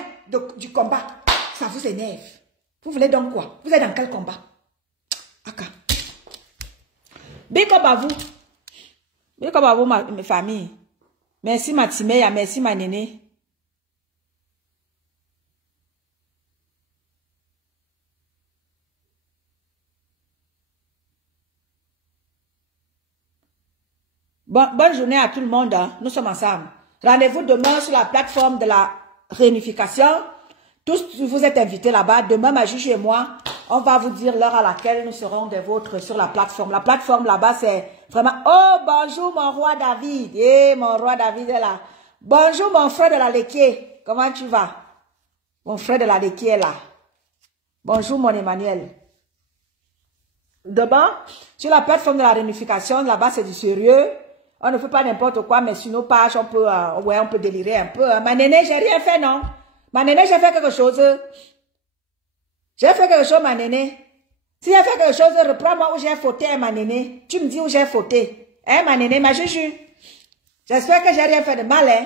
du combat, ça vous énerve. Vous voulez donc quoi? Vous êtes dans quel combat? Aka. Big up à vous. Big up à vous, mes familles. Merci ma Timeya, merci ma néné. Bonne journée à tout le monde. Hein. Nous sommes ensemble. Rendez-vous demain sur la plateforme de la réunification. Tous, vous êtes invités là-bas. Demain, ma juge et moi, on va vous dire l'heure à laquelle nous serons des vôtres sur la plateforme. La plateforme là-bas, c'est vraiment... Oh, bonjour mon roi David. Eh, mon roi David est là. Bonjour mon frère de la Léquier. Comment tu vas? Mon frère de la Léquier est là. Bonjour mon Emmanuel. Demain, sur la plateforme de la réunification, là-bas, c'est du sérieux. On ne fait pas n'importe quoi, mais sur nos pages, on peut, ouais, on peut délirer un peu. Ma néné, j'ai rien fait, non? Ma néné, j'ai fait quelque chose. J'ai fait quelque chose, ma néné. Si j'ai fait quelque chose, reprends-moi où j'ai fauté, hein, ma néné. Tu me dis où j'ai fauté. Hein, ma néné, ma juju. J'espère que j'ai rien fait de mal, hein.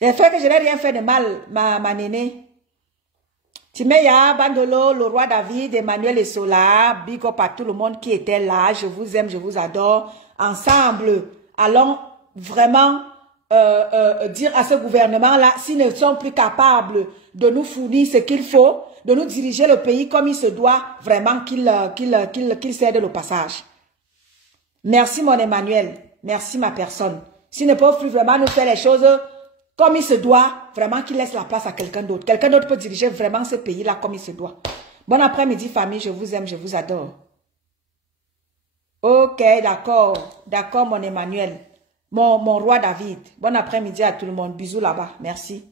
J'espère que je n'ai rien fait de mal, ma néné. Timeya, Bandolo, le roi David, Emmanuel et Sola, big up à tout le monde qui était là. Je vous aime, je vous adore. Ensemble, allons vraiment dire à ce gouvernement-là, s'ils ne sont plus capables de nous fournir ce qu'il faut, de nous diriger le pays comme il se doit, vraiment qu'il cède le passage. Merci mon Emmanuel, merci ma personne. S'ils ne peuvent plus vraiment nous faire les choses comme il se doit, vraiment qu'il laisse la place à quelqu'un d'autre. Quelqu'un d'autre peut diriger vraiment ce pays-là comme il se doit. Bon après-midi famille, je vous aime, je vous adore. Ok, d'accord, d'accord mon Emmanuel, mon roi David. Bon après-midi à tout le monde, bisous là-bas, merci.